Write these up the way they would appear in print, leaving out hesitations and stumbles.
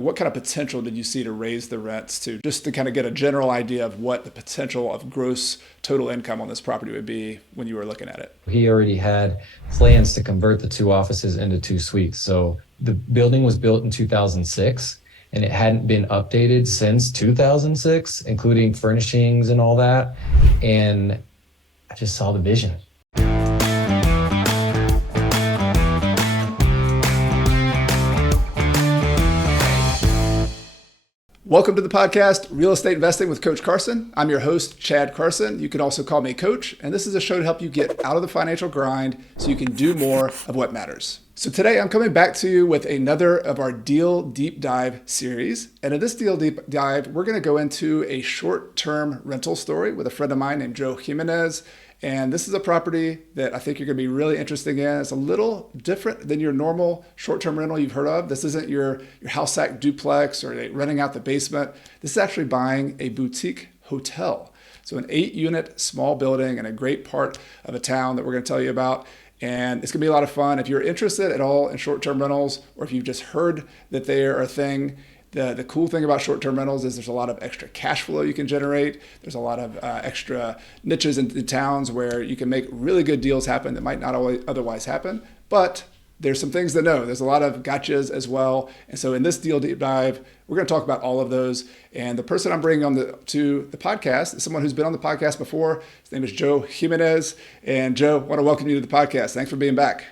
What kind of potential did you see to raise the rents to just to kind of get a general idea of what the potential of gross total income on this property would be when you were looking at it? He already had plans to convert the two offices into two suites. So the building was built in 2006 and it hadn't been updated since 2006, including furnishings and all that. And I just saw the vision. Welcome to the podcast, Real Estate Investing with Coach Carson. I'm your host, Chad Carson. You can also call me Coach, and this is a show to help you get out of the financial grind so you can do more of what matters. So today I'm coming back to you with another of our Deal Deep Dive series. And in this Deal Deep Dive, we're going to go into a short-term rental story with a friend of mine named Joe Jimenez. And this is a property that I think you're going to be really interested in. It's a little different than your normal short-term rental you've heard of. This isn't your Househack duplex or renting out the basement. This is actually buying a boutique hotel. So an 8-unit small building in a great part of a town that we're going to tell you about. And it's going to be a lot of fun. If you're interested at all in short-term rentals, or if you've just heard that they are a thing, the cool thing about short-term rentals is there's a lot of extra cash flow you can generate. There's a lot of extra niches in towns where you can make really good deals happen that might not always otherwise happen. But there's some things to know. There's a lot of gotchas as well. And so in this Deal Deep Dive, we're going to talk about all of those. And the person I'm bringing on to the podcast is someone who's been on the podcast before. His name is Joe Jimenez. And Joe, I want to welcome you to the podcast. Thanks for being back.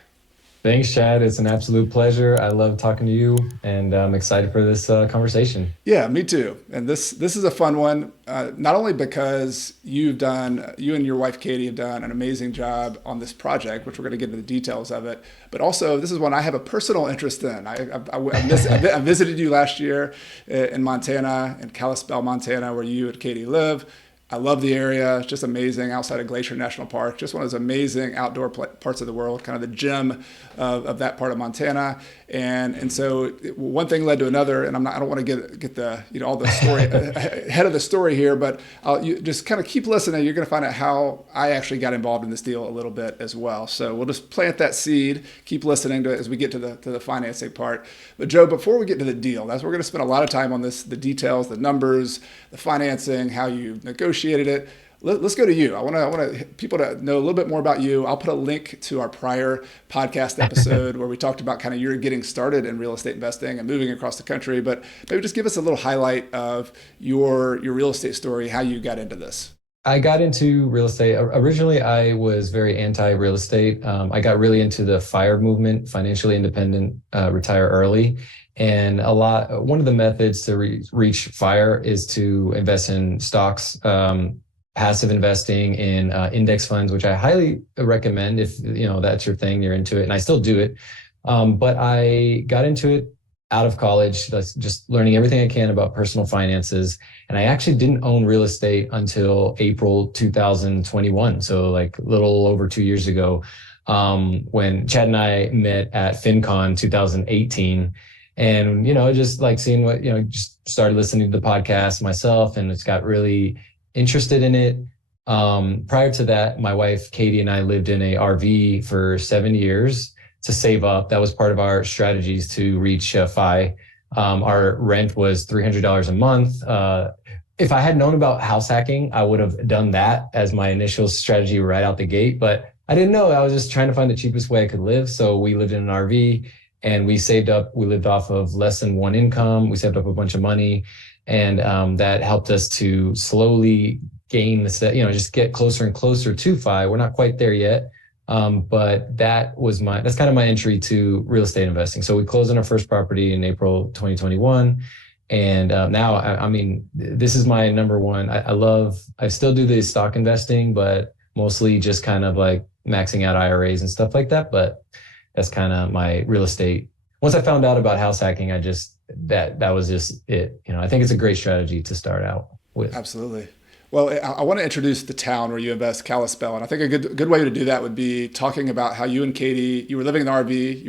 Thanks, Chad. It's an absolute pleasure. I love talking to you, and I'm excited for this conversation. Yeah, me too. And this is a fun one, not only because you and your wife, Katie, have done an amazing job on this project, which we're going to get into the details of it, but also this is one I have a personal interest in. I visited you last year in Montana, in Kalispell, Montana, where you and Katie live. I love the area. It's just amazing outside of Glacier National Park. Just one of those amazing outdoor parts of the world, kind of the gem of that part of Montana. And so one thing led to another, and I don't want to get the all the story ahead of the story here, but you just kind of keep listening. You're going to find out how I actually got involved in this deal a little bit as well. So we'll just plant that seed, keep listening to it as we get to the financing part. But Joe, before we get to the deal, we're going to spend a lot of time on this, the details, the numbers, the financing, how you negotiated it. Let's go to you. I want people to know a little bit more about you. I'll put a link to our prior podcast episode where we talked about kind of your getting started in real estate investing and moving across the country. But maybe just give us a little highlight of your real estate story, how you got into this. I got into real estate. Originally, I was very anti-real estate. I got really into the FIRE movement, financially independent, retire early. And one of the methods to reach FIRE is to invest in stocks, passive investing in index funds, which I highly recommend if that's your thing, you're into it, and I still do it. But I got into it out of college, just learning everything I can about personal finances. And I actually didn't own real estate until April 2021, so like a little over 2 years ago, when Chad and I met at FinCon 2018. And, just like seeing just started listening to the podcast myself, and it's got really interested in it. Prior to that, my wife, Katie, and I lived in a RV for 7 years to save up. That was part of our strategies to reach FI. Our rent was $300 a month. If I had known about house hacking, I would have done that as my initial strategy right out the gate, but I didn't know. I was just trying to find the cheapest way I could live. So we lived in an RV and we saved up. We lived off of less than one income. We saved up a bunch of money. And that helped us to slowly gain just get closer and closer to FI. We're not quite there yet, but that's kind of my entry to real estate investing. So we closed on our first property in April 2021. And now, this is my number one. I still do the stock investing, but mostly just kind of like maxing out IRAs and stuff like that. But that's kind of my real estate. Once I found out about house hacking, that was just it. I think it's a great strategy to start out with. Absolutely. Well, I want to introduce the town where you invest, Kalispell, and I think a good way to do that would be talking about how you and Katie, you were living in the RV.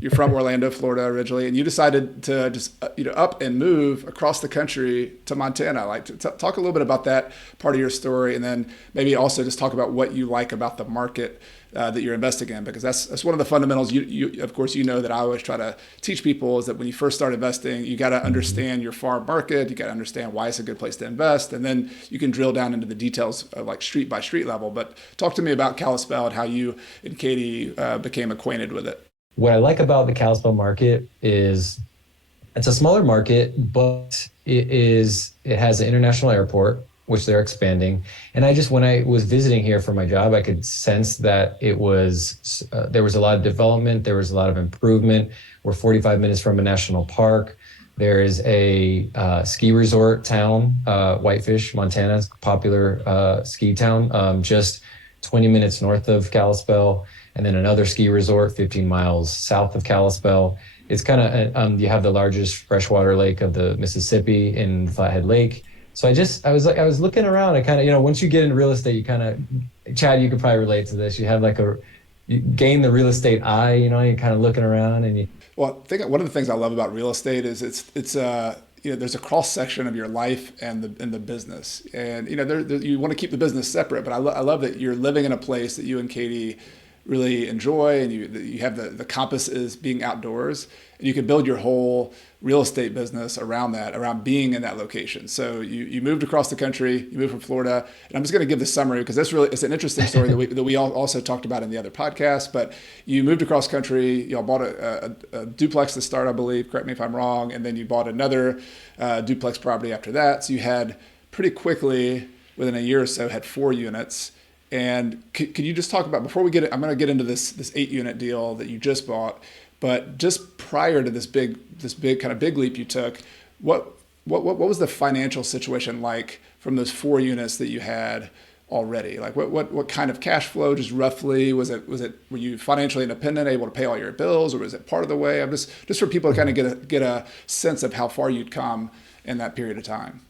You're from Orlando, Florida originally, and you decided to just up and move across the country to Montana. Like, talk a little bit about that part of your story, and then maybe also just talk about what you like about the market that you're investing in, because that's one of the fundamentals. You of course, that I always try to teach people is that when you first start investing, you got to understand your farm market. You got to understand why it's a good place to invest, and then you can drill down into the details of like street by street level. But talk to me about Kalispell and how you and Katie became acquainted with it. What I like about the Kalispell market is it's a smaller market, but it has an international airport, which they're expanding. And when I was visiting here for my job, I could sense that there was a lot of development, there was a lot of improvement. We're 45 minutes from a national park. There is a ski resort town, Whitefish, Montana's popular ski town, just 20 minutes north of Kalispell, and then another ski resort 15 miles south of Kalispell. It's kind of, you have the largest freshwater lake of the Mississippi in Flathead Lake. So I was looking around. I kind of, once you get into real estate, you kind of, Chad, you could probably relate to this. You have you gain the real estate eye, you're kind of looking around and Well, I think one of the things I love about real estate is it's there's a cross section of your life and the business, and you want to keep the business separate, but I love that you're living in a place that you and Katie really enjoy, and you have the compass is being outdoors, and you can build your whole real estate business around that, around being in that location. So you moved across the country, you moved from Florida, and I'm just going to give the summary because it's an interesting story that we also talked about in the other podcast. But you moved across country, y'all bought a duplex to start, I believe, correct me if I'm wrong, and then you bought another duplex property after that. So you had pretty quickly, within a year or so, had 4 units. And could you just talk about, before we get it, I'm going to get into this 8-unit deal that you just bought, but just prior to this big kind of big leap you took, what was the financial situation like from those 4 units that you had already? Like what kind of cash flow, just roughly, were you financially independent, able to pay all your bills, or was it part of the way? I'm just for people to kind of get a sense of how far you'd come in that period of time.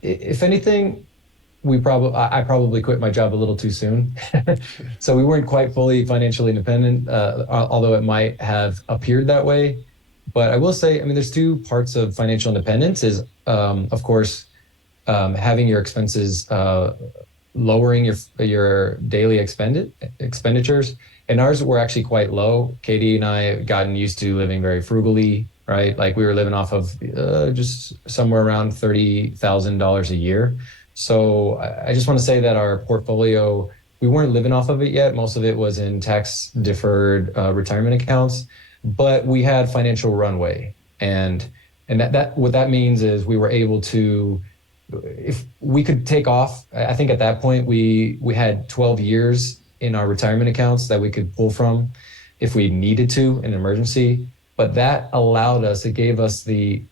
If anything, I probably quit my job a little too soon. So we weren't quite fully financially independent, although it might have appeared that way. But I will say, there's 2 parts of financial independence is, of course, having your expenses, lowering your daily expenditures. And ours were actually quite low. Katie and I had gotten used to living very frugally, right? Like we were living off of just somewhere around $30,000 a year. So I just want to say that our portfolio, we weren't living off of it yet. Most of it was in tax deferred retirement accounts, but we had financial runway. And that what that means is we were able to, if we could take off, I think at that point we had 12 years in our retirement accounts that we could pull from if we needed to in an emergency. But that allowed us, it gave us the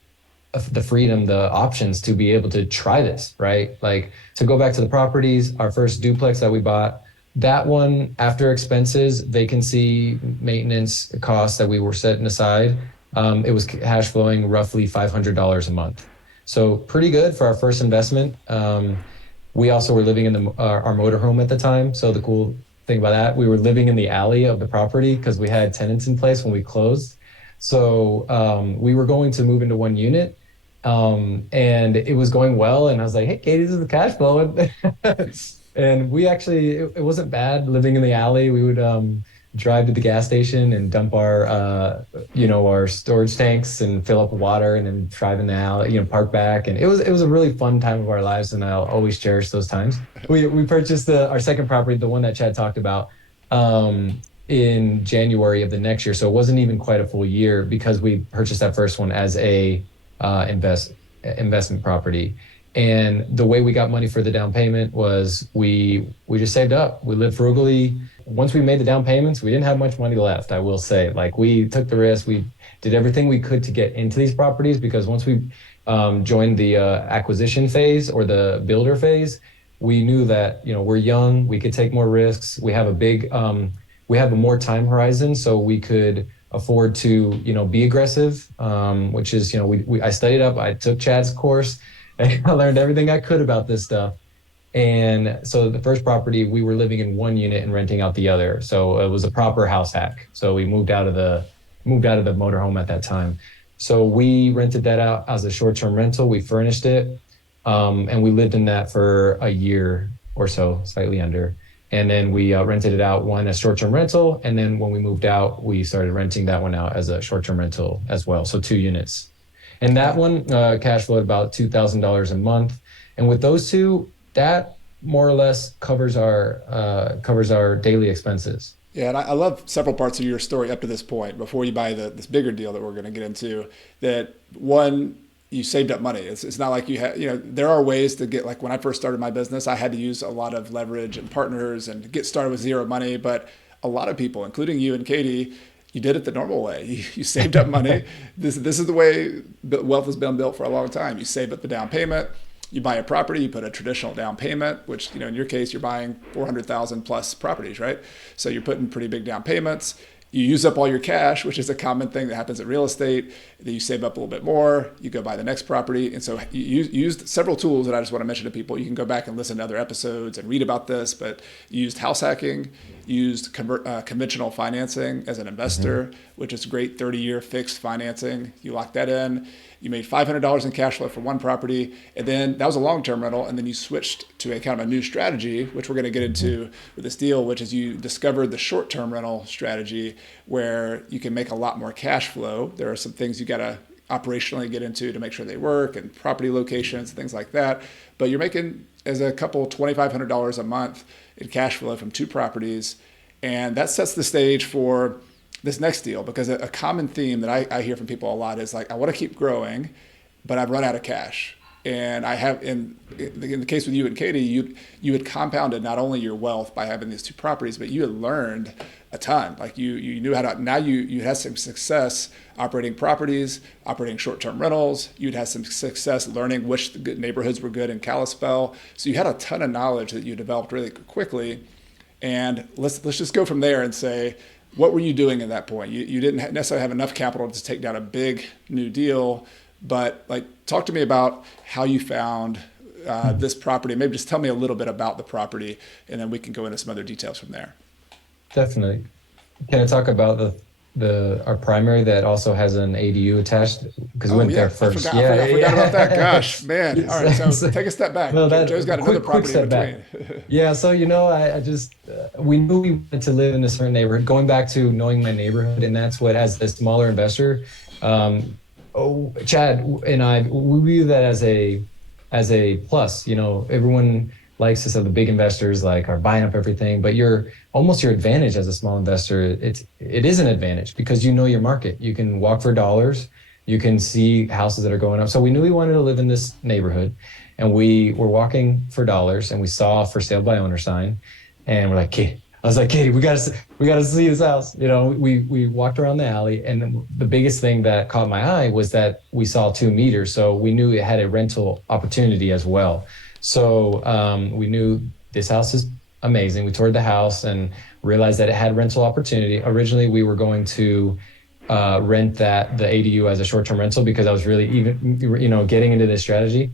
freedom, the options to be able to try this, right? Like to go back to the properties, our first duplex that we bought, that one after expenses, vacancy, maintenance costs that we were setting aside, it was cash flowing roughly $500 a month. So pretty good for our first investment. We also were living in our motorhome at the time. So the cool thing about that, we were living in the alley of the property because we had tenants in place when we closed. So we were going to move into 1 unit. And it was going well, and I was like, "Hey, Katie, this is the cash flow." And we actually, it wasn't bad living in the alley. We would drive to the gas station and dump our storage tanks and fill up water, and then drive in the alley, park back. And it was a really fun time of our lives, and I'll always cherish those times. We purchased our second property, the one that Chad talked about, in January of the next year. So it wasn't even quite a full year because we purchased that first one as a investment property. And the way we got money for the down payment was we just saved up. We lived frugally. Once we made the down payments, we didn't have much money left, I will say. Like we took the risk. We did everything we could to get into these properties, because once we joined the acquisition phase or the builder phase, we knew that, we're young, we could take more risks. We have we have a more time horizon, so we could afford to, be aggressive, which is, I studied up, I took Chad's course, and I learned everything I could about this stuff. And so the first property, we were living in 1 unit and renting out the other. So it was a proper house hack. So we moved out of the motorhome at that time. So we rented that out as a short-term rental. We furnished it, and we lived in that for a year or so, slightly under. And then we rented it out, one as short-term rental. And then when we moved out, we started renting that one out as a short-term rental as well. So 2 units. And that one cash flowed about $2,000 a month. And with those two, that more or less covers our daily expenses. Yeah, and I love several parts of your story up to this point before you buy this bigger deal that we're going to get into. That one, you saved up money. It's not like you had, there are ways to get, like when I first started my business, I had to use a lot of leverage and partners and get started with zero money. But a lot of people, including you and Katie, you did it the normal way. You saved up money. This is the way wealth has been built for a long time. You save up the down payment. You buy a property, you put a traditional down payment, which, in your case, you're buying 400,000 plus properties, right? So you're putting pretty big down payments. You use up all your cash, which is a common thing that happens in real estate. Then you save up a little bit more, you go buy the next property. And so you used several tools that I just want to mention to people. You can go back and listen to other episodes and read about this, but you used house hacking, used conventional financing as an investor, which is great 30-year fixed financing. You locked that in. You made $500 in cash flow for one property, and then that was a long-term rental, and then you switched to a kind of a new strategy, which we're going to get into with this deal, which is you discovered the short-term rental strategy where you can make a lot more cash flow. There are some things you got to operationally get into to make sure they work, and property locations, things like that. But you're making, as a couple, $2,500 a month in cash flow from 2 properties, and that sets the stage for this next deal, because a common theme that I hear from people a lot is like, I want to keep growing, but I've run out of cash. And I have, in the case with you and Katie, you had compounded not only your wealth by having these 2 properties, but you had learned a ton. Like you knew how to, now you had some success operating properties, operating short-term rentals. You'd had some success learning which good neighborhoods were good in Kalispell. So you had a ton of knowledge that you developed really quickly. And let's just go from there and say, what were you doing at that point? You didn't necessarily have enough capital to take down a big new deal, but like, talk to me about how you found this property. Maybe just tell me a little bit about the property, and then we can go into some other details from there. Definitely. Can I talk about our primary that also has an ADU attached? Because we went there first. I forgot about that. Gosh, man. All right, so take a step back. No, Joe's got another property in between. Yeah, so I just we knew we wanted to live in a certain neighborhood. Going back to knowing my neighborhood, and that's what, as a smaller investor, Chad and I, we view that as a plus. Everyone likes to say the big investors like are buying up everything, but your advantage as a small investor, it is an advantage because you know your market. You can walk for dollars, you can see houses that are going up. So we knew we wanted to live in this neighborhood, and we were walking for dollars, and we saw for sale by owner sign, and we're like, Katie, we gotta see this house. We walked around the alley, and the biggest thing that caught my eye was that we saw 2 meters. So we knew it had a rental opportunity as well. So we knew this house is amazing. We toured the house and realized that it had rental opportunity. Originally, we were going to rent the ADU as a short-term rental because I was really getting into this strategy.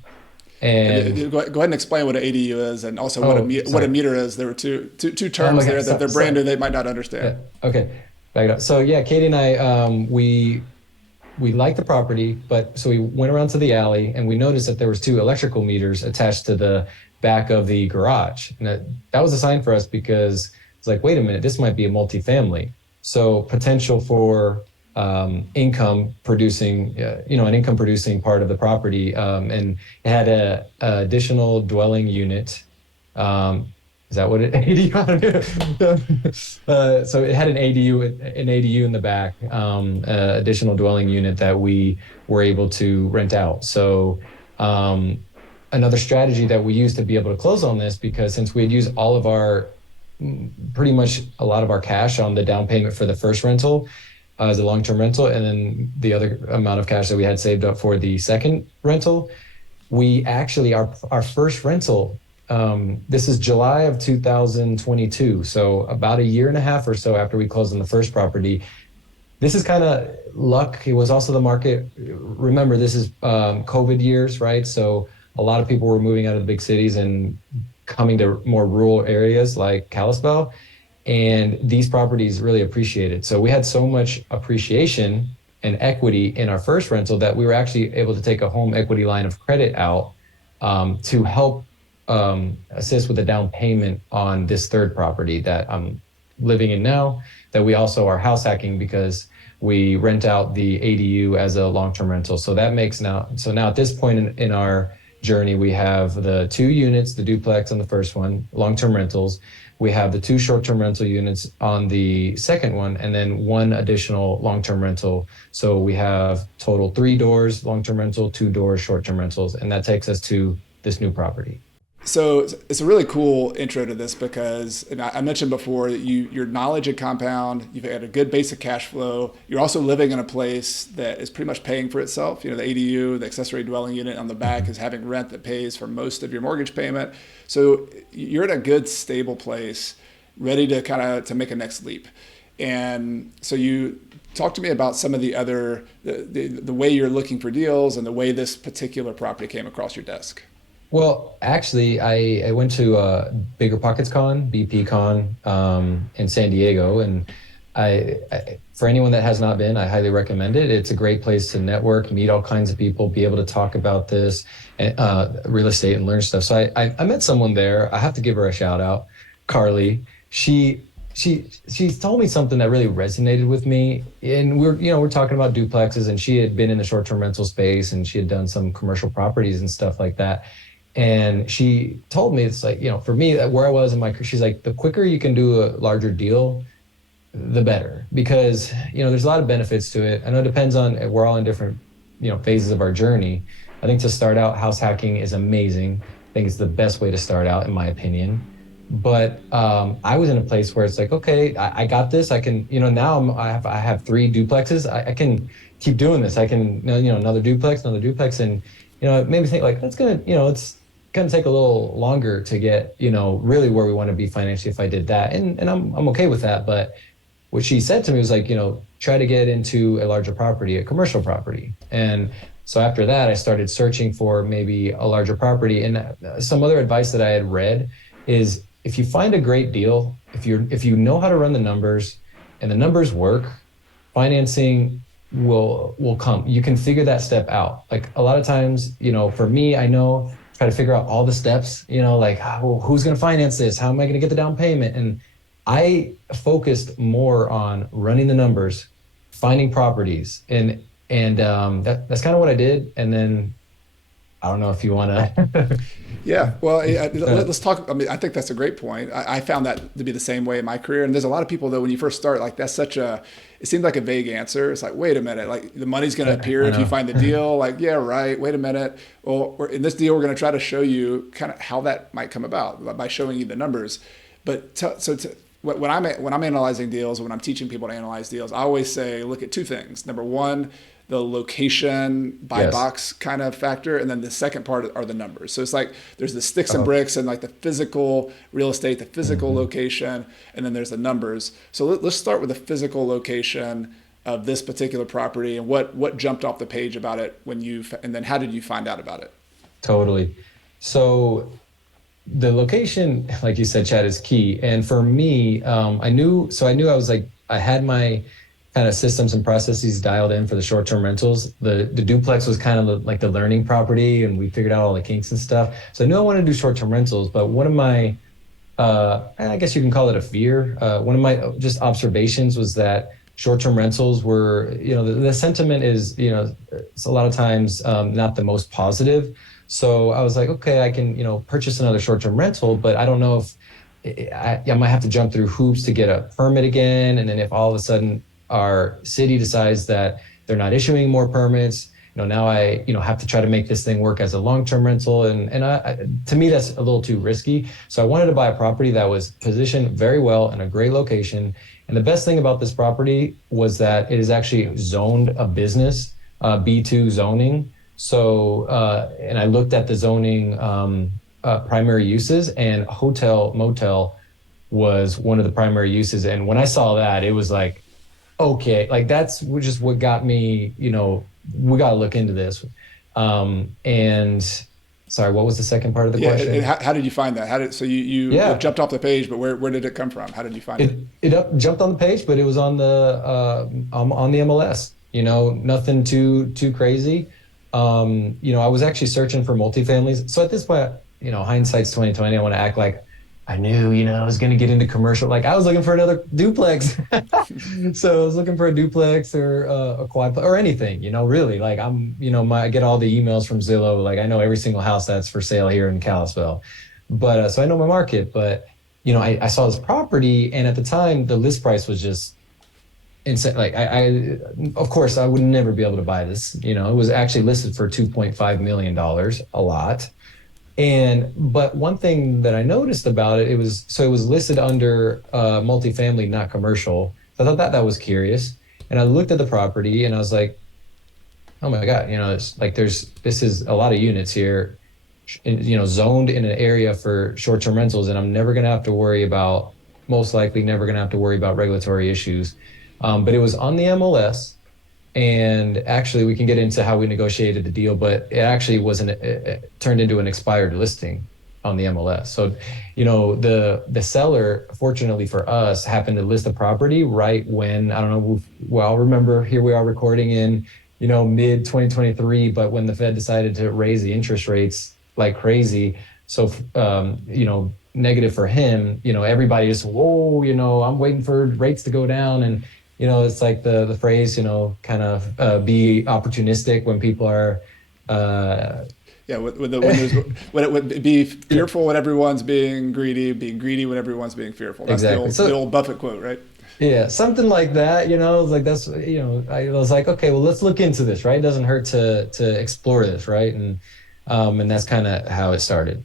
And go ahead and explain what an ADU is, and also what a meter is. There were two terms there that they're brand new. They might not understand. Yeah. Okay, back it up. So yeah, Katie and I, we liked the property, so we went around to the alley and we noticed that there was 2 electrical meters attached to the back of the garage. And that was a sign for us because it's like, wait a minute, this might be a multifamily. So potential for income producing, an income producing part of the property. And it had a additional dwelling unit. Is that what it ADU? So it had an ADU in the back, additional dwelling unit that we were able to rent out. So another strategy that we used to be able to close on this, because since we had used pretty much a lot of our cash on the down payment for the first rental as a long-term rental, and then the other amount of cash that we had saved up for the second rental, we actually, our first rental, this is July of 2022. So about a year and a half or so after we closed on the first property. This is kind of luck. It was also the market. Remember, this is COVID years, right? So a lot of people were moving out of the big cities and coming to more rural areas like Kalispell, and these properties really appreciated. So we had so much appreciation and equity in our first rental that we were actually able to take a home equity line of credit out to help assist with the down payment on this third property that I'm living in now, that we also are house hacking because we rent out the ADU as a long-term rental. So that makes now at this point in our journey, we have the 2 units, the duplex on the first one, long-term rentals. We have the 2 short-term rental units on the second one, and then 1 additional long-term rental. So we have total 3 doors, long-term rental, 2 doors, short-term rentals, and that takes us to this new property. So it's a really cool intro to this because, and I mentioned before that your knowledge at compound, you've had a good basic cash flow. You're also living in a place that is pretty much paying for itself. You know, the ADU, the accessory dwelling unit on the back is having rent that pays for most of your mortgage payment. So you're in a good, stable place, ready to to make a next leap. And so you talk to me about some of the other, the way you're looking for deals and the way this particular property came across your desk. Well, actually, I went to Bigger Pockets Con, BP Con, in San Diego, and I for anyone that has not been, I highly recommend it. It's a great place to network, meet all kinds of people, be able to talk about this, real estate, and learn stuff. So I met someone there. I have to give her a shout out, Carly. She told me something that really resonated with me, and we're talking about duplexes, and she had been in the short-term rental space, and she had done some commercial properties and stuff like that. And she told me, it's like, for me, where I was in my career, she's like, the quicker you can do a larger deal, the better, because, there's a lot of benefits to it. I know it depends on, we're all in different, phases of our journey. I think to start out, house hacking is amazing. I think it's the best way to start out, in my opinion. But I was in a place where it's like, okay, I got this. I can, now I have 3 duplexes. I can keep doing this. I can, another duplex. And, it made me think, like, that's going to, it's going to take a little longer to get, really where we want to be financially if I did that. And I'm okay with that. But what she said to me was like, try to get into a larger property, a commercial property. And so after that, I started searching for maybe a larger property. And some other advice that I had read is, if you find a great deal, if you know how to run the numbers and the numbers work, financing will come. You can figure that step out. Like a lot of times, for me, I know, try to figure out all the steps, like, who's going to finance this? How am I going to get the down payment? And I focused more on running the numbers, finding properties, and that's kind of what I did. And then I don't know if you want to. Yeah, well, let's talk. I mean, I think that's a great point. I found that to be the same way in my career. And there's a lot of people, though, when you first start, like, it seemed like a vague answer. It's like, wait a minute, like, the money's going to appear if you find the deal. Like, yeah, right. Wait a minute. Well, in this deal, we're going to try to show you kind of how that might come about by showing you the numbers. But when I'm analyzing deals, when I'm teaching people to analyze deals, I always say, look at 2 things. Number one, the location buy box kind of factor. And then the second part are the numbers. So it's like, there's the sticks and bricks and like the physical real estate, the physical location, and then there's the numbers. So let's start with the physical location of this particular property and what jumped off the page about it and then how did you find out about it? Totally. So the location, like you said, Chad, is key. And for me, I knew I was like, I had my kind of systems and processes dialed in for the short-term rentals. The duplex was kind of like the learning property, and we figured out all the kinks and stuff. So I knew I wanted to do short-term rentals, but one of my, I guess you can call it a fear, one of my just observations was that short-term rentals were, the sentiment is, it's a lot of times not the most positive. So I was like, okay, I can, purchase another short-term rental, but I don't know if I might have to jump through hoops to get a permit again. And then if all of a sudden our city decides that they're not issuing more permits, now I, have to try to make this thing work as a long-term rental. And to me, that's a little too risky. So I wanted to buy a property that was positioned very well in a great location. And the best thing about this property was that it is actually zoned a business, B2 zoning. So, and I looked at the zoning primary uses, and hotel motel was one of the primary uses. And when I saw that, it was like, okay, like that's just what got me, we got to look into this. And sorry, what was the second part of the question? And how did you find that? You jumped off the page, but where did it come from? How did you find it? It jumped on the page, but it was on the MLS, nothing too crazy. I was actually searching for multifamilies. So at this point, hindsight's 2020. I want to act like I knew, I was going to get into commercial. Like I was looking for another duplex. So I was looking for a duplex or a quad or anything, really like I get all the emails from Zillow. Like I know every single house that's for sale here in Kalispell, but so I know my market, but I saw this property and at the time the list price was just insane. Like I of course I would never be able to buy this, it was actually listed for $2.5 million, a lot. But one thing that I noticed about it, it was listed under multifamily, not commercial. So I thought that was curious. And I looked at the property and I was like, oh my God, it's like this is a lot of units here, zoned in an area for short-term rentals. And I'm most likely never going to have to worry about regulatory issues. But it was on the MLS. And actually, we can get into how we negotiated the deal, but it actually it turned into an expired listing on the MLS. So, the seller, fortunately for us, happened to list the property right when, I don't know, well, remember here we are recording in, mid 2023, but when the Fed decided to raise the interest rates like crazy. So, negative for him, everybody just, whoa, I'm waiting for rates to go down. And it's like the phrase, kind of be opportunistic when people are. When it would be fearful when everyone's being greedy when everyone's being fearful. That's exactly. the old Buffett quote, right? Yeah, something like that. Like that's I was like, okay, well, let's look into this, right? It doesn't hurt to explore this, right? And that's kind of how it started.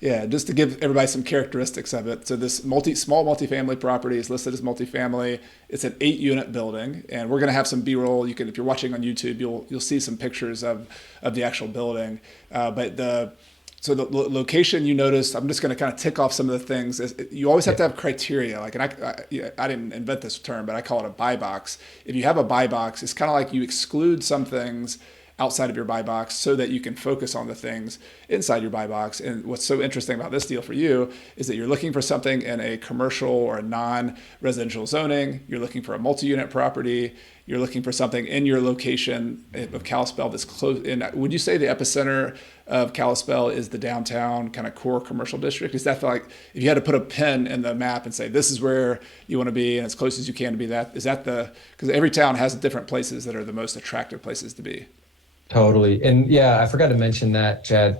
Yeah, just to give everybody some characteristics of it. So this small multifamily property is listed as multifamily. It's an 8-unit building, and we're going to have some B-roll. You can, if you're watching on YouTube, you'll see some pictures of the actual building. But the location, you noticed, I'm just going to kind of tick off some of the things. You always have to have criteria. Like, and I didn't invent this term, but I call it a buy box. If you have a buy box, it's kind of like you exclude some things outside of your buy box so that you can focus on the things inside your buy box. And what's so interesting about this deal for you is that you're looking for something in a commercial or a non-residential zoning. You're looking for a multi-unit property. You're looking for something in your location of Kalispell that's close. And would you say the epicenter of Kalispell is the downtown kind of core commercial district? Is that like, if you had to put a pin in the map and say, this is where you want to be and as close as you can to be that, is that because every town has different places that are the most attractive places to be. Totally. And yeah, I forgot to mention that, Chad.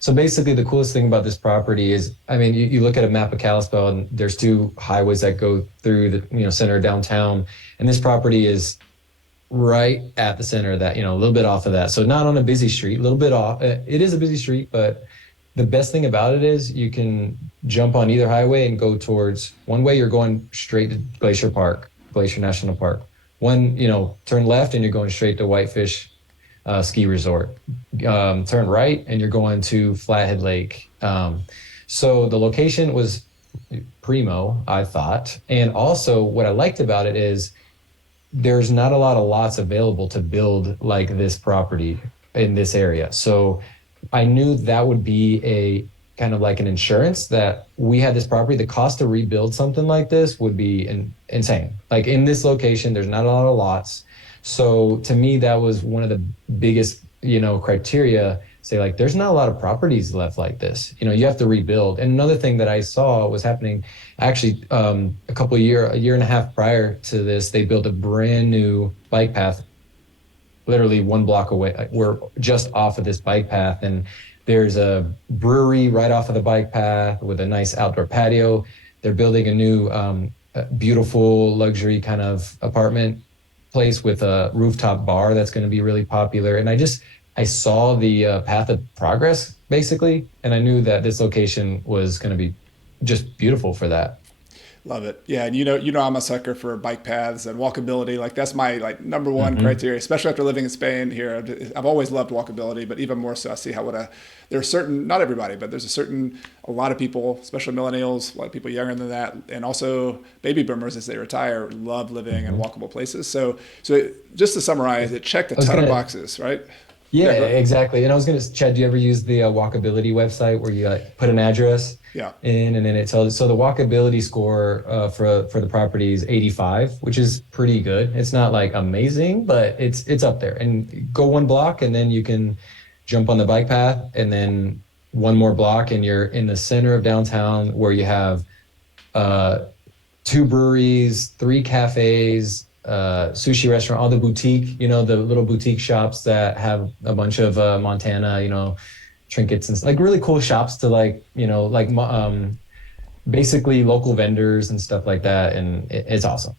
So basically the coolest thing about this property is, you look at a map of Kalispell and there's 2 highways that go through the, center of downtown. And this property is right at the center of that, a little bit off of that. So not on a busy street, a little bit off. It is a busy street, but the best thing about it is you can jump on either highway and go towards one way. You're going straight to Glacier National Park. One, turn left and you're going straight to Whitefish ski resort. Turn right and you're going to Flathead Lake. So the location was primo, I thought. And also what I liked about it is there's not a lot of lots available to build like this property in this area. So I knew that would be a kind of like an insurance that we had this property. The cost to rebuild something like this would be insane. Like in this location, there's not a lot of lots. So to me, that was one of the biggest, criteria. Say like, there's not a lot of properties left like this. You have to rebuild. And another thing that I saw was happening, actually, a year and a half prior to this, they built a brand new bike path, literally 1 block away. We're just off of this bike path, and there's a brewery right off of the bike path with a nice outdoor patio. They're building a new, beautiful luxury kind of apartment place with a rooftop bar that's going to be really popular. And I saw the path of progress basically, and I knew that this location was going to be just beautiful for that. Love it. Yeah. And I'm a sucker for bike paths and walkability. Like that's my number one criteria, especially after living in Spain here. I've always loved walkability, but even more so I see how there are certain, not everybody, but there's a lot of people, especially millennials, a lot of people younger than that, and also baby boomers as they retire, love living in walkable places. So just to summarize, it checked a ton of boxes, right? Yeah, exactly. And I was going to, Chad, do you ever use the walkability website where you put an address in and then it tells you? So the walkability score for the property is 85, which is pretty good. It's not like amazing, but it's up there. And go 1 block and then you can jump on the bike path and then one more block and you're in the center of downtown where you have uh, two breweries, three cafes, sushi restaurant, all the boutique, the little boutique shops that have a bunch of Montana, trinkets and like really cool shops to like, basically local vendors and stuff like that. And it's awesome.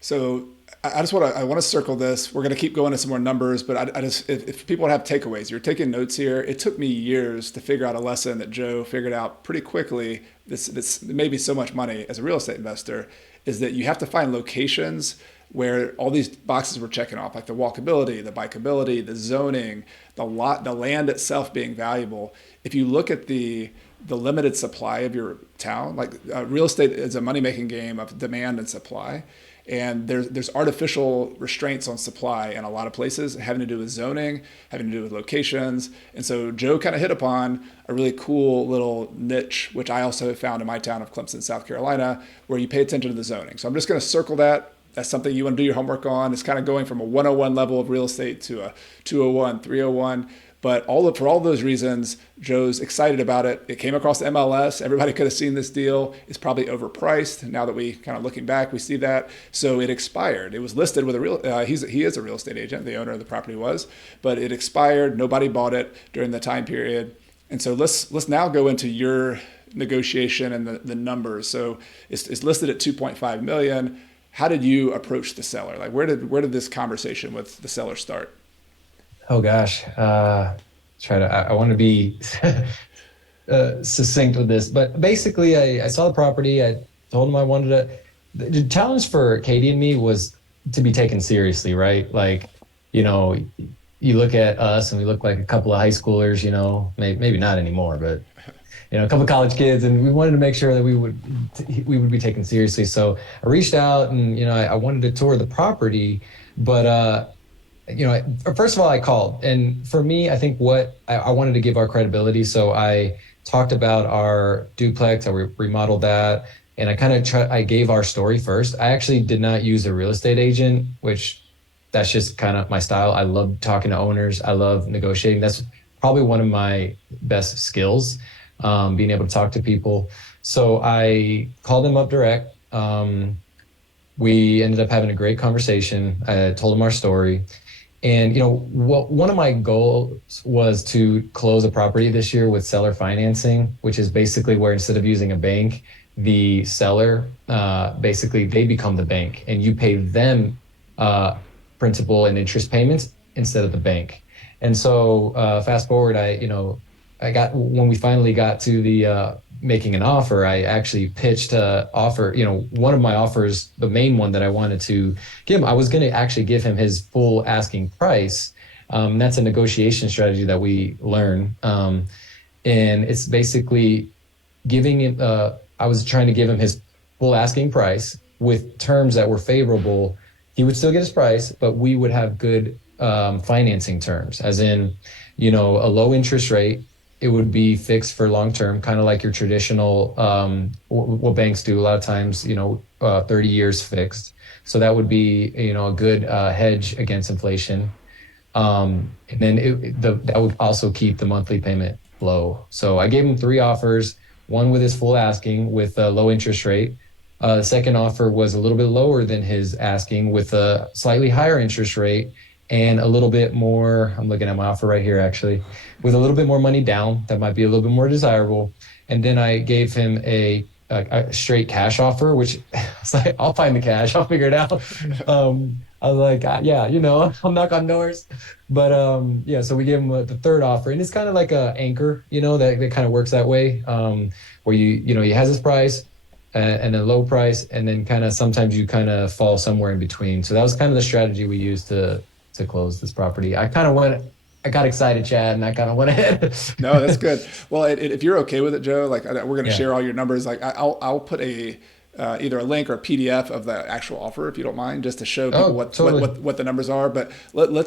So I want to circle this. We're going to keep going to some more numbers, but I just, if people have takeaways, you're taking notes here. It took me years to figure out a lesson that Joe figured out pretty quickly. This maybe so much money as a real estate investor is that you have to find locations where all these boxes were checking off, like the walkability, the bikeability, the zoning, the land itself being valuable. If you look at the limited supply of your town, like real estate is a money-making game of demand and supply. And there's artificial restraints on supply in a lot of places having to do with zoning, having to do with locations. And so Joe kind of hit upon a really cool little niche, which I also have found in my town of Clemson, South Carolina, where you pay attention to the zoning. So I'm just going to circle that. That's something you want to do your homework on. It's kind of going from a 101 level of real estate to a 201, 301. But for all those reasons, Joe's excited about it. It came across MLS. Everybody could have seen this deal. It's probably overpriced. Now that we kind of looking back, we see that. So it expired. It was listed with he is a real estate agent. The owner of the property was, but it expired. Nobody bought it during the time period. And so let's now go into your negotiation and the numbers. So it's listed at 2.5 million. How did you approach the seller? Like where did this conversation with the seller start? Oh gosh, I want to be succinct with this, but basically I saw the property. I told him I wanted the challenge for Katie and me was to be taken seriously, right? Like, you look at us and we look like a couple of high schoolers, maybe not anymore, but a couple of college kids, and we wanted to make sure that we would be taken seriously. So I reached out and, I wanted to tour the property, but, first of all, I called. And for me, I think what I wanted to give our credibility. So I talked about our duplex, I remodeled that. And I gave our story first. I actually did not use a real estate agent, which that's just kind of my style. I love talking to owners. I love negotiating. That's probably one of my best skills, being able to talk to people. So I called them up direct. We ended up having a great conversation. I told them our story. And, one of my goals was to close a property this year with seller financing, which is basically where instead of using a bank, the seller, basically they become the bank and you pay them principal and interest payments instead of the bank. And so fast forward, when we finally got to the making an offer, I actually pitched a offer, one of my offers, the main one that I wanted to give him, I was going to actually give him his full asking price. That's a negotiation strategy that we learn. And it's basically giving it, I was trying to give him his full asking price with terms that were favorable. He would still get his price, but we would have good financing terms, as in, a low interest rate. It would be fixed for long-term, kind of like your traditional, what banks do a lot of times, 30 years fixed. So that would be, a good hedge against inflation. And then that would also keep the monthly payment low. So I gave him 3 offers, one with his full asking with a low interest rate. The second offer was a little bit lower than his asking with a slightly higher interest rate and a little bit more, I'm looking at my offer right here actually, with a little bit more money down, that might be a little bit more desirable. And then I gave him a straight cash offer, which I was like, I'll find the cash, I'll figure it out. I was like, yeah, I'll knock on doors. But so we gave him the third offer, and it's kind of like a anchor, that kind of works that way, where he has his price and a low price, and then kind of sometimes you kind of fall somewhere in between. So that was kind of the strategy we used to close this property. I got excited, Chad, and I kind of went ahead. No, that's good. Well, if you're okay with it, Joe, like we're going to share all your numbers. Like I'll put either a link or a PDF of the actual offer, if you don't mind, just to show people what the numbers are. But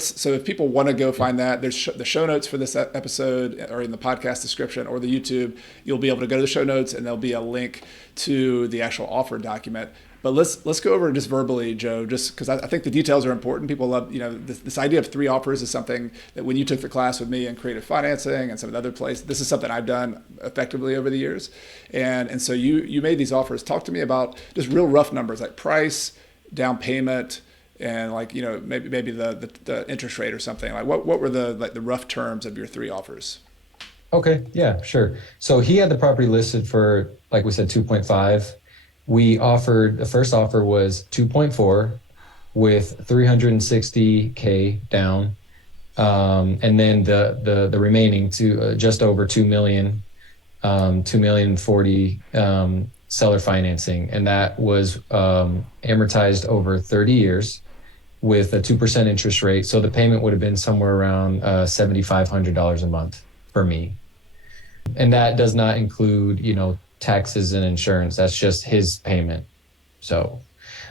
so if people want to go find that, there's the show notes for this episode are in the podcast description or the YouTube. You'll be able to go to the show notes and there'll be a link to the actual offer document. But let's go over just verbally, Joe, just because I think the details are important. People love, this idea of three offers is something that when you took the class with me in creative financing and some of the other places, this is something I've done effectively over the years. And so you made these offers. Talk to me about just real rough numbers like price, down payment, and maybe the interest rate or something. Like what were the rough terms of your three offers? Okay, yeah, sure. So he had the property listed for, like we said, 2.5. The first offer was 2.4 with 360K down. And then the remaining to just over 2 million, 2,040,000 seller financing. And that was amortized over 30 years with a 2% interest rate. So the payment would have been somewhere around $7,500 a month for me. And that does not include, taxes and insurance. That's just his payment. So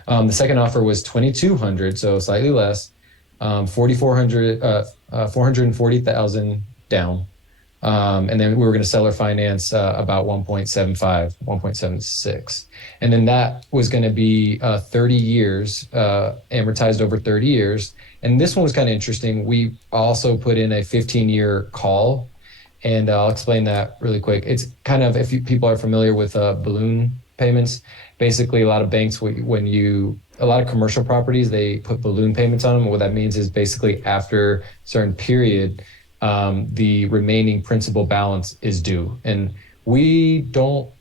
the second offer was 2,200, so slightly less, 440,000 down. And then we were going to seller finance about 1.75, 1.76. And then that was going to be 30 years, amortized over 30 years. And this one was kind of interesting. We also put in a 15-year call. And I'll explain that really quick. It's kind of, if people are familiar with balloon payments, basically a lot of banks, a lot of commercial properties, they put balloon payments on them. What that means is basically after a certain period, the remaining principal balance is due. And we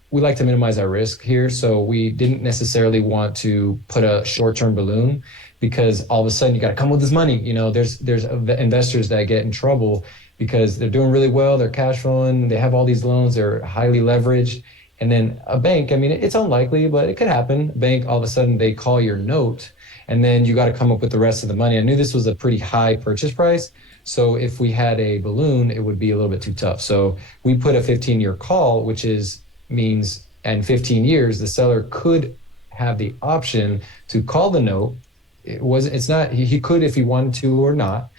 like to minimize our risk here. So we didn't necessarily want to put a short-term balloon because all of a sudden you got to come with this money. There's investors that get in trouble because they're doing really well, they're cash flowing, they have all these loans, they're highly leveraged. And then a bank, it's unlikely, but it could happen. A bank, all of a sudden they call your note and then you got to come up with the rest of the money. I knew this was a pretty high purchase price. So if we had a balloon, it would be a little bit too tough. So we put a 15-year call, which means in 15 years, the seller could have the option to call the note. He could if he wanted to or not.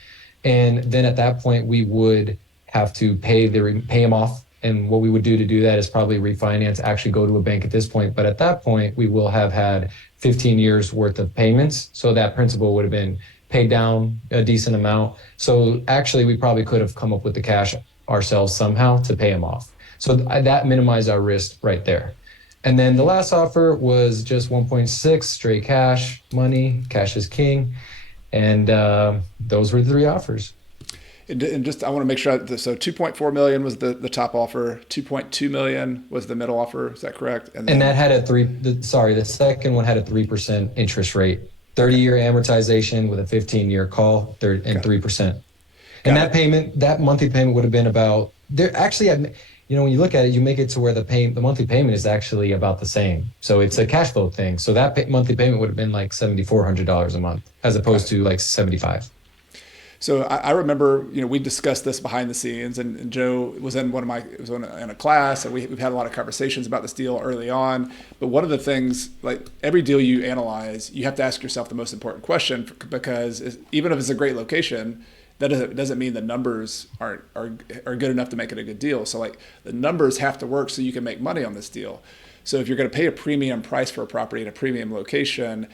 And then at that point, we would have to pay him off. And what we would do to do that is probably refinance, actually go to a bank at this point. But at that point, we will have had 15 years worth of payments. So that principal would have been paid down a decent amount. So actually, we probably could have come up with the cash ourselves somehow to pay him off. So that minimized our risk right there. And then the last offer was just 1.6 straight cash money. Cash is king. And those were the three offers. And just, I want to make sure, so 2.4 million was the top offer, 2.2 million was the middle offer, is that correct? And that had the second one had a 3% interest rate, 30-year amortization with a 15-year call, and 3%. And that monthly payment would have been about, when you look at it, you make it to where the monthly payment is actually about the same. So it's a cash flow thing. So that monthly payment would have been like $7,400 a month as opposed to like $75. So I remember, we discussed this behind the scenes, and Joe was in in a class, and we've had a lot of conversations about this deal early on. But one of the things, like every deal you analyze, you have to ask yourself the most important question, because even if it's a great location, that doesn't mean the numbers are good enough to make it a good deal. So like the numbers have to work so you can make money on this deal. So if you're going to pay a premium price for a property in a premium location,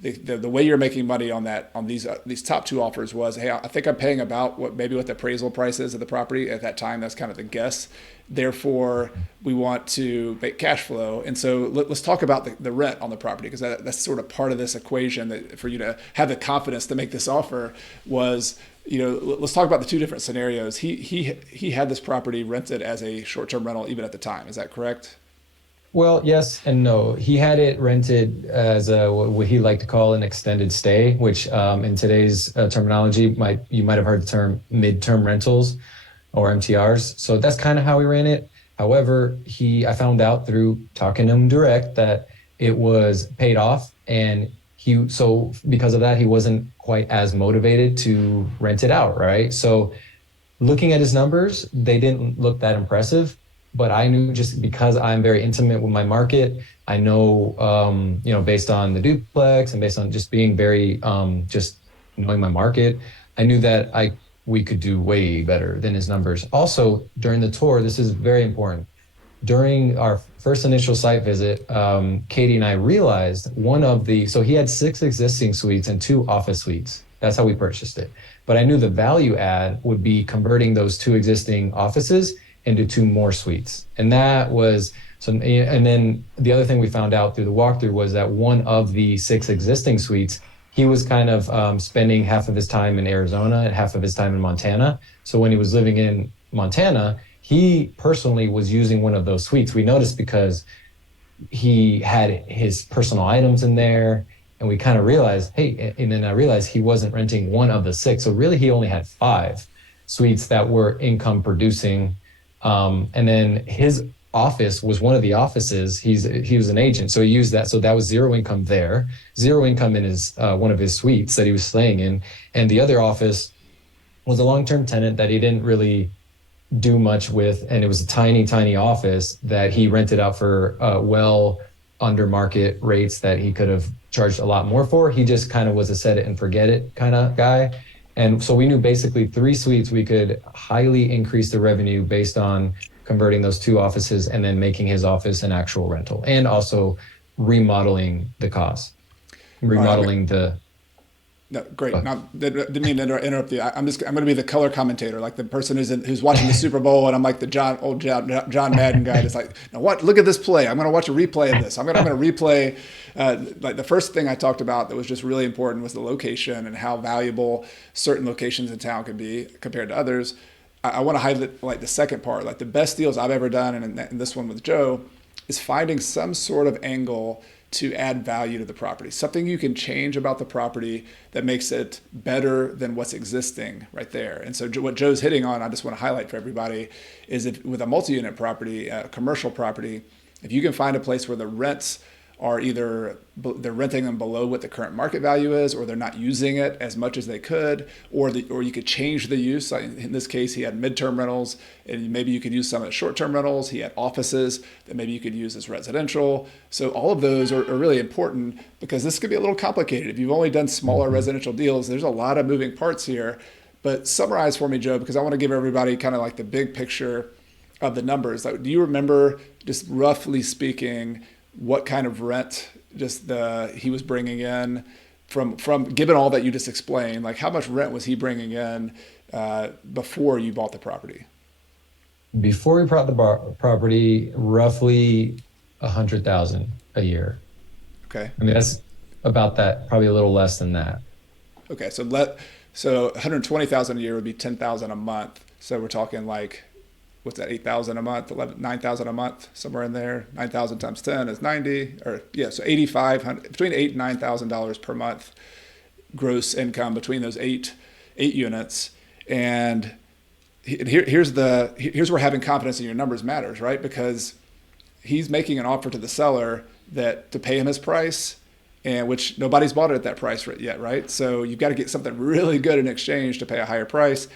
the way you're making money on these top two offers was, hey, I think I'm paying about what the appraisal price is of the property at that time. That's kind of the guess. Therefore, we want to make cash flow. And so let's talk about the rent on the property, because that's sort of part of this equation that for you to have the confidence to make this offer was, let's talk about the two different scenarios. He had this property rented as a short-term rental even at the time. Is that correct? Well, yes and no. He had it rented as what he liked to call an extended stay, which in today's terminology, you might have heard the term midterm rentals or MTRs. So that's kind of how we ran it. However, I found out through talking to him direct that it was paid off, and so because of that, he wasn't quite as motivated to rent it out, right? So looking at his numbers, they didn't look that impressive. But I knew, just because I'm very intimate with my market, I know, based on the duplex and based on just being very, just knowing my market, I knew that we could do way better than his numbers. Also, during the tour, this is very important. during our first initial site visit, Katie and I realized so he had 6 existing suites and 2 office suites. That's how we purchased it. But I knew the value add would be converting those 2 existing offices into 2 more suites. And that was so, and then the other thing we found out through the walkthrough was that one of the 6 existing suites, he was kind of spending half of his time in Arizona and half of his time in Montana. So when he was living in Montana, he personally was using one of those suites. We noticed because he had his personal items in there, and we kind of realized, hey, and then I realized he wasn't renting one of the 6. So really he only had 5 suites that were income producing. And then his office was one of the offices. He was an agent, so he used that. So that was 0 income there, 0 income in his one of his suites that he was staying in. And the other office was a long-term tenant that he didn't really do much with, and it was a tiny office that he rented out for well under market rates that he could have charged a lot more for. He just kind of was a set it and forget it kind of guy. And so we knew basically 3 suites we could highly increase the revenue based on converting those 2 offices and then making his office an actual rental, and also remodeling the cost, remodeling the. No, great. Now, didn't mean to interrupt you. I'm going to be the color commentator, like the person who's watching the Super Bowl, and I'm like the old John Madden guy. That's like, now what? Look at this play. I'm going to watch a replay of this. I'm going to replay. Like the first thing I talked about that was just really important was the location and how valuable certain locations in town could be compared to others. I want to highlight like the second part, like the best deals I've ever done, and this one with Joe, is finding some sort of angle to add value to the property, something you can change about the property that makes it better than what's existing right there. And so what Joe's hitting on, I just want to highlight for everybody, is if with a multi-unit property, a commercial property, if you can find a place where the rents are either they're renting them below what the current market value is, or they're not using it as much as they could, or you could change the use. In this case, he had midterm rentals, and maybe you could use some of the short-term rentals. He had offices that maybe you could use as residential. So all of those are really important, because this could be a little complicated. If you've only done smaller residential deals, there's a lot of moving parts here. But summarize for me, Joe, because I want to give everybody kind of like the big picture of the numbers. Like, do you remember, just roughly speaking, what kind of rent he was bringing in from given all that you just explained? Like, how much rent was he bringing in before you bought the property? Before we bought the property, roughly $100,000 a year. Okay. I mean, that's about that, probably a little less than that. Okay, so $120,000 a year would be $10,000 a month. So we're talking like, what's that, 8,000 a month, 9,000 a month, somewhere in there. 9,000 times 10 is 90, or yeah, so 8,500, between $8,000 and $9,000 per month gross income between those eight units. And here's where having confidence in your numbers matters, right? Because he's making an offer to the seller that to pay him his price, and which nobody's bought it at that price yet, right? So you've got to get something really good in exchange to pay a higher price.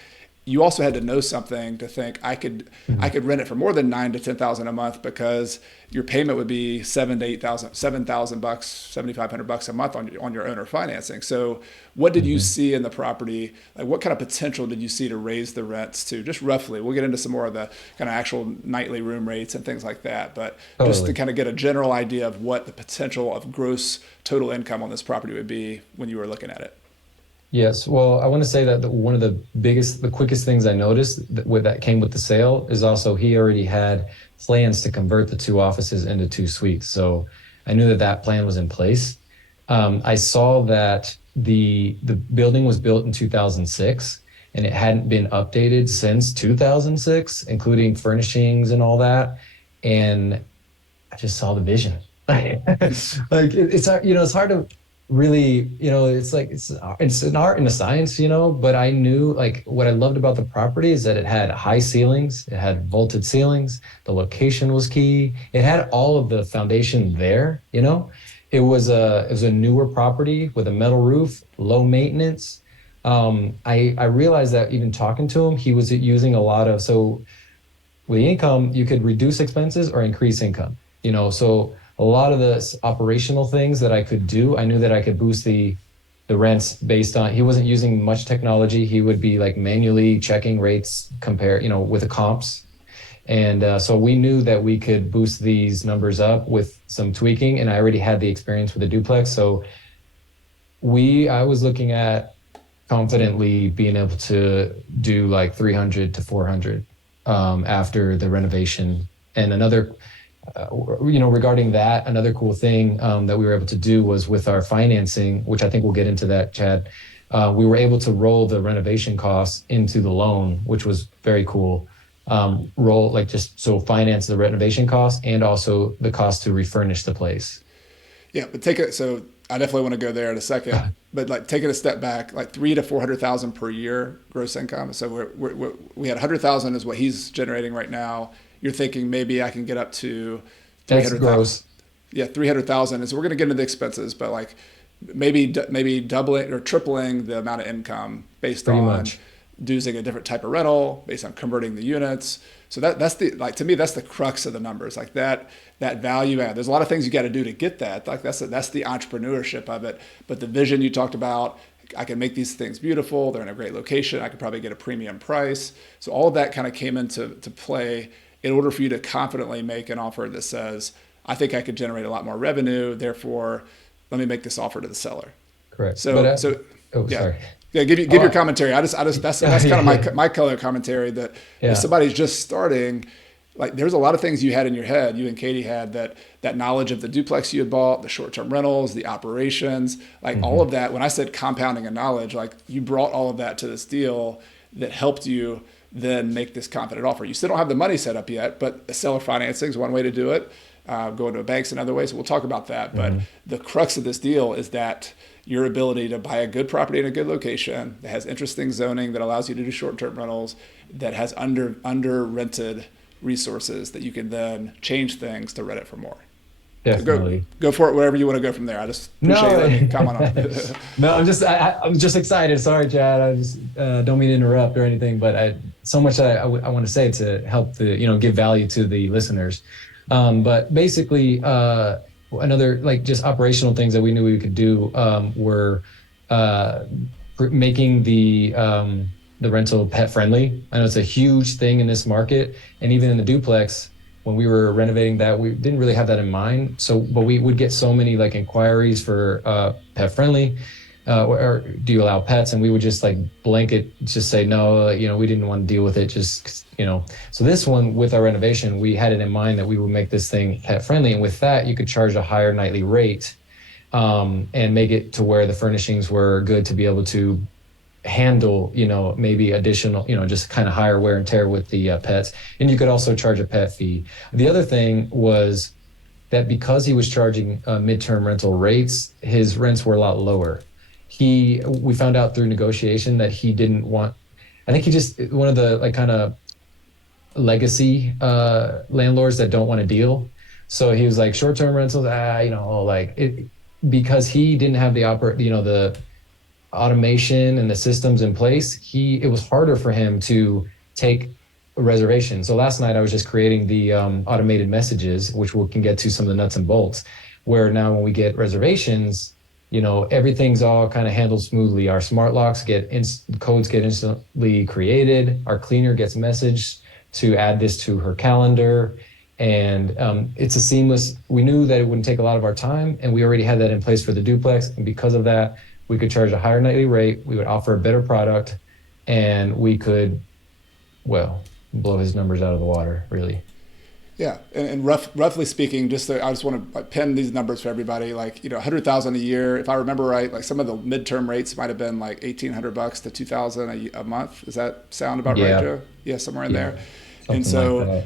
You also had to know something to think I could rent it for more than $9,000 to $10,000 a month, because your payment would be $7,000 to $8,000, $7,000, $7,500 a month on your owner financing. So what did you see in the property? Like, what kind of potential did you see to raise the rents to, just roughly? We'll get into some more of the kind of actual nightly room rates and things like that, but just to kind of get a general idea of what the potential of gross total income on this property would be when you were looking at it. Yes. Well, I want to say that one of the quickest things I noticed that came with the sale is also he already had plans to convert the 2 offices into 2 suites. So I knew that plan was in place. I saw that the building was built in 2006, and it hadn't been updated since 2006, including furnishings and all that. And I just saw the vision. It's hard to really, it's like it's an art and a science, but I knew, like, what I loved about the property is that it had high ceilings, it had vaulted ceilings, the location was key, it had all of the foundation there. It was a newer property with a metal roof, low maintenance. I realized that even talking to him, he was using a lot of, so with the income you could reduce expenses or increase income, so a lot of the operational things that I could do, I knew that I could boost the rents based on, he wasn't using much technology. He would be like manually checking rates, with the comps. And so we knew that we could boost these numbers up with some tweaking, and I already had the experience with the duplex. So I was looking at confidently being able to do like 300 to 400 after the renovation. And another, regarding that, another cool thing that we were able to do was with our financing, which I think we'll get into that, Chad. We were able to roll the renovation costs into the loan, which was very cool. Finance the renovation costs and also the cost to refurnish the place. Yeah, but so I definitely want to go there in a second. But like taking a step back, like 300 to 400,000 per year gross income. So we had 100,000 is what he's generating right now. You're thinking maybe I can get up to 300,000. That's gross. Yeah, 300,000. And so we're going to get into the expenses, but like maybe doubling or tripling the amount of income based Pretty on much. using a different type of rental, based on converting the units. So that's to me, that's the crux of the numbers, like that value add. There's a lot of things you got to do to get that. Like that's the entrepreneurship of it. But the vision you talked about, I can make these things beautiful. They're in a great location. I could probably get a premium price. So all of that kind of came into play in order for you to confidently make an offer that says, I think I could generate a lot more revenue. Therefore, let me make this offer to the seller. Correct. Yeah. Sorry. Yeah, give your commentary. That's kind of my color commentary that if somebody's just starting, like there's a lot of things you had in your head, you and Katie had that knowledge of the duplex you had bought, the short-term rentals, the operations, like all of that. When I said compounding of knowledge, like you brought all of that to this deal that helped you then make this confident offer. You still don't have the money set up yet, but seller financing is one way to do it. Going to a bank's another way. So we'll talk about that. But the crux of this deal is that your ability to buy a good property in a good location that has interesting zoning that allows you to do short-term rentals, that has under rented resources that you can then change things to rent it for more. Definitely. So go for it, wherever you want to go from there. I just appreciate you letting me comment on it. No, I'm just excited. Sorry, Chad. I just don't mean to interrupt or anything, but so much I want to say to help give value to the listeners. But basically, another like just operational things that we knew we could do were making the rental pet friendly. I know it's a huge thing in this market, and even in the duplex, when we were renovating that, we didn't really have that in mind. But we would get so many like inquiries for pet friendly, or do you allow pets? And we would just like blanket just say no. We didn't want to deal with it. So this one with our renovation, we had it in mind that we would make this thing pet friendly, and with that, you could charge a higher nightly rate, and make it to where the furnishings were good to be able to handle, maybe additional, just kind of higher wear and tear with the pets. And you could also charge a pet fee. The other thing was that because he was charging midterm rental rates, his rents were a lot lower. We found out through negotiation that he didn't want, I think he just, one of the like kind of legacy landlords that don't want to deal. So he was like short-term rentals, because he didn't have the automation and the systems in place, it was harder for him to take a reservation. So last night I was just creating the automated messages, which we can get to some of the nuts and bolts, where now when we get reservations, everything's all kind of handled smoothly. Our smart locks codes get instantly created. Our cleaner gets messaged to add this to her calendar. And it's a seamless, we knew that it wouldn't take a lot of our time, and we already had that in place for the duplex. And because of that, we could charge a higher nightly rate, we would offer a better product, and we could, blow his numbers out of the water, really. Yeah, and roughly speaking, I just want to pin these numbers for everybody. Like 100,000 a year, if I remember right. Like some of the midterm rates might have been like $1,800 to $2,000 a month. Does that sound about right, Joe? Yeah, somewhere in there. And so,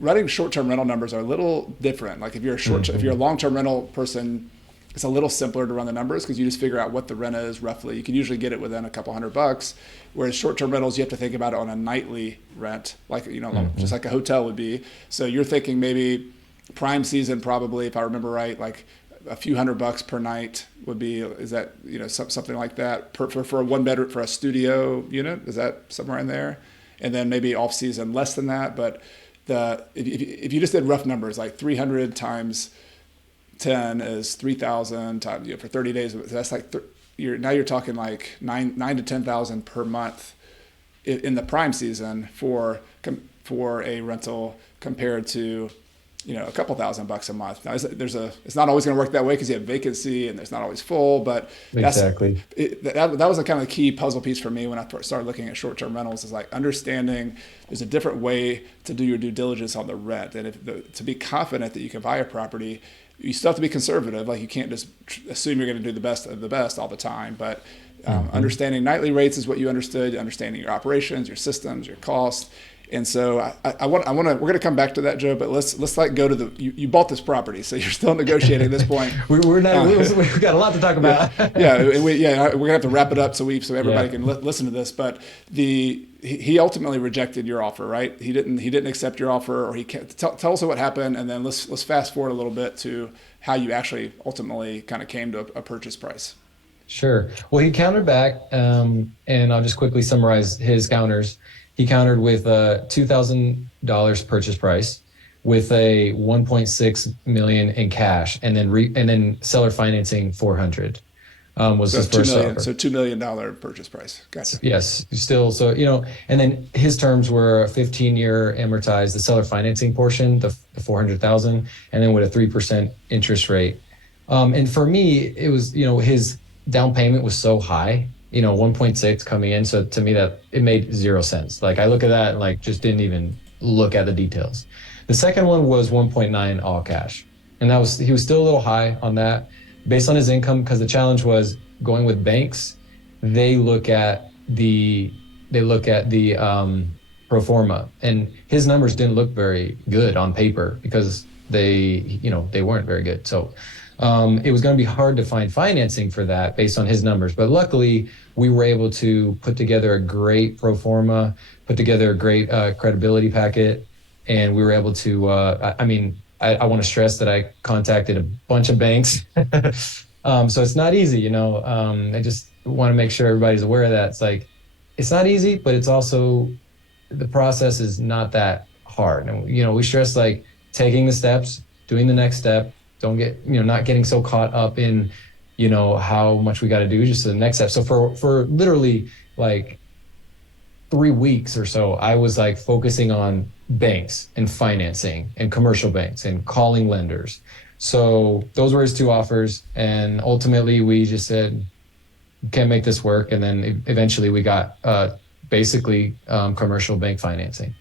running short-term rental numbers are a little different. Like if you're if you're a long-term rental person, it's a little simpler to run the numbers because you just figure out what the rent is roughly. You can usually get it within a couple $100. Whereas short-term rentals, you have to think about it on a nightly rent, like just like a hotel would be. So you're thinking maybe prime season, probably, if I remember right, like a few $100 per night would be. Is that something like that for a one bedroom for a studio unit? Is that somewhere in there? And then maybe off season less than that. But if you just did rough numbers, like 300 times 10 is 3,000 times for 30 days. That's like you're talking like nine to 10,000 per month in the prime season for a rental compared to, a couple $1,000 a month. Now, it's not always going to work that way because you have vacancy and it's not always full, but Exactly. that was a kind of the key puzzle piece for me when I started looking at short-term rentals, is like understanding there's a different way to do your due diligence on the rent. And to be confident that you can buy a property, you still have to be conservative. Like, you can't just assume you're going to do the best of the best all the time, but understanding nightly rates is what you understood, understanding your operations, your systems, your costs. And so we're going to come back to that, Joe, but let's like go to you bought this property, so you're still negotiating at this point. We've got a lot to talk about. We're going to have to wrap it up so everybody can listen to this. But he ultimately rejected your offer, right? He didn't accept your offer, or he can't. Tell us what happened, and then let's fast forward a little bit to how you actually ultimately kind of came to a purchase price. Sure. Well, he countered back, and I'll just quickly summarize his counters. He countered with a $2,000 purchase price, with a $1.6 million in cash, and then seller financing $400,000 was his first offer. So $2 million purchase price. Gotcha. Yes, still. So and then his terms were a 15-year amortized, the seller financing portion, the $400,000, and then with a 3% interest rate. And for me, it was his down payment was so high. 1.6 coming in. So to me, that it made zero sense. Like, I look at that and like just didn't even look at the details. The second one was 1.9 all cash. And he was still a little high on that based on his income, because the challenge was going with banks. They look at the pro forma, and his numbers didn't look very good on paper because they weren't very good. So it was going to be hard to find financing for that based on his numbers. But luckily, we were able to put together a great pro forma, put together a great credibility packet, and we were able to, I want to stress that I contacted a bunch of banks. So it's not easy, I just want to make sure everybody's aware of that. It's like, it's not easy, but it's also, the process is not that hard. And, we stress like taking the steps, doing the next step. Don't get, not getting so caught up in, how much we got to do, just the next step. So for literally like 3 weeks or so, I was like focusing on banks and financing and commercial banks and calling lenders. So those were his two offers. And ultimately we just said, can't make this work. And then eventually we got basically commercial bank financing.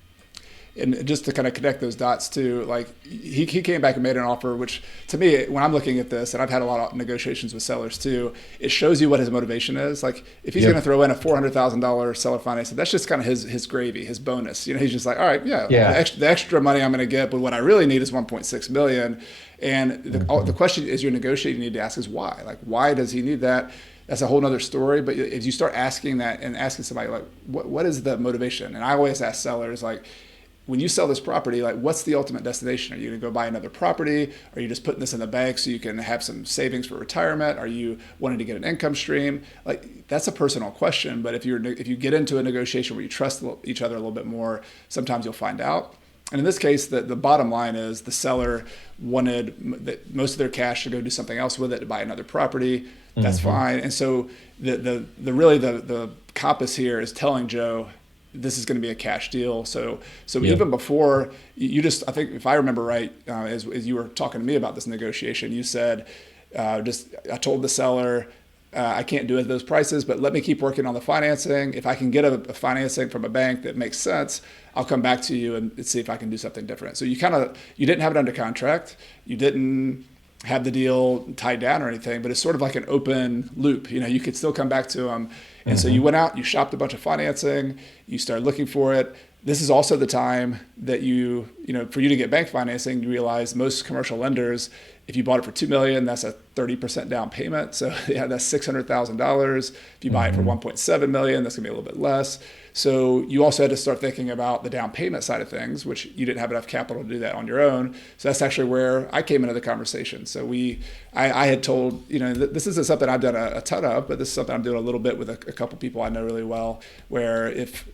And just to kind of connect those dots too, like he came back and made an offer, which to me, when I'm looking at this, and I've had a lot of negotiations with sellers too, it shows you what his motivation is. Like, if he's going to throw in a $400,000 seller financing, that's just kind of his gravy, his bonus. He's just like, all right, the extra money I'm going to get, but what I really need is 1.6 million. And the question is, you're negotiating, you need to ask is why. Like, why does he need that? That's a whole nother story. But if you start asking that and asking somebody like, what is the motivation? And I always ask sellers, like, when you sell this property, like, what's the ultimate destination? Are you going to go buy another property? Are you just putting this in the bank so you can have some savings for retirement? Are you wanting to get an income stream? Like, that's a personal question. But if you get into a negotiation where you trust each other a little bit more, sometimes you'll find out. And in this case, the bottom line is the seller wanted most of their cash to go do something else with it, to buy another property. That's fine. And so the compass here is telling Joe, this is going to be a cash deal. So even before you just, I think if I remember right, as you were talking to me about this negotiation, you said, I told the seller, I can't do it at those prices, but let me keep working on the financing. If I can get a financing from a bank that makes sense, I'll come back to you and see if I can do something different. So you didn't have it under contract. You didn't have the deal tied down or anything, but it's sort of like an open loop. You could still come back to them. And so you went out, you shopped a bunch of financing, you started looking for it. This is also the time that for you to get bank financing, you realize most commercial lenders, if you bought it for $2 million, that's a 30% down payment. So that's $600,000. If you buy it for $1.7 million, that's gonna be a little bit less. So you also had to start thinking about the down payment side of things, which you didn't have enough capital to do that on your own. So that's actually where I came into the conversation. So I had told, this isn't something I've done a ton of, but this is something I'm doing a little bit with a couple people I know really well, where if,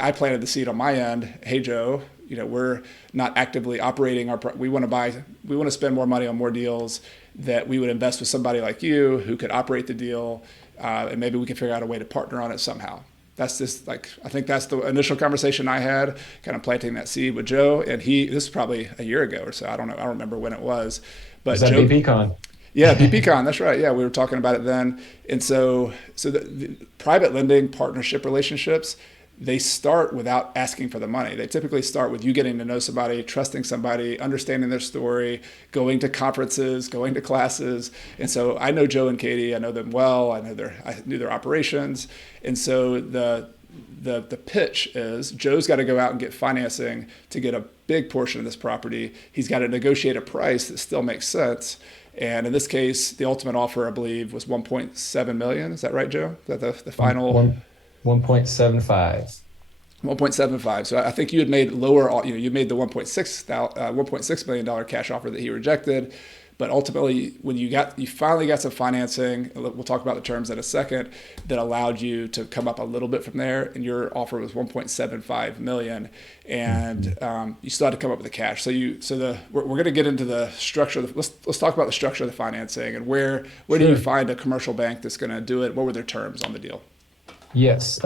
I planted the seed on my end, hey, Joe, we're not actively operating we want to spend more money on more deals, that we would invest with somebody like you who could operate the deal, and maybe we could figure out a way to partner on it somehow. that's just like, I think that's the initial conversation I had, kind of planting that seed with Joe. And this is probably a year ago or so. I don't know. I don't remember when it was, but Was that Joe, BPCon? yeah, BPCon. That's right. Yeah, we were talking about it then. And so the private lending partnership relationships, they start without asking for the money. They typically start with you getting to know somebody, trusting somebody, understanding their story, going to conferences, going to classes. And so I know Joe and Katie. I know them well. I knew their operations. And so the pitch is Joe's got to go out and get financing to get a big portion of this property. He's got to negotiate a price that still makes sense. And in this case, the ultimate offer, I believe, was 1.7 million. Is that right, Joe? Is that the final? 1.75. 1.75. So I think you had made lower, you made the $1.6 million cash offer that he rejected. But ultimately, when you finally got some financing, we'll talk about the terms in a second, that allowed you to come up a little bit from there. And your offer was 1.75 million, and you still had to come up with the cash. We're going to get into the structure. Let's talk about the structure of the financing and where do you find a commercial bank that's going to do it? What were their terms on the deal? Yes.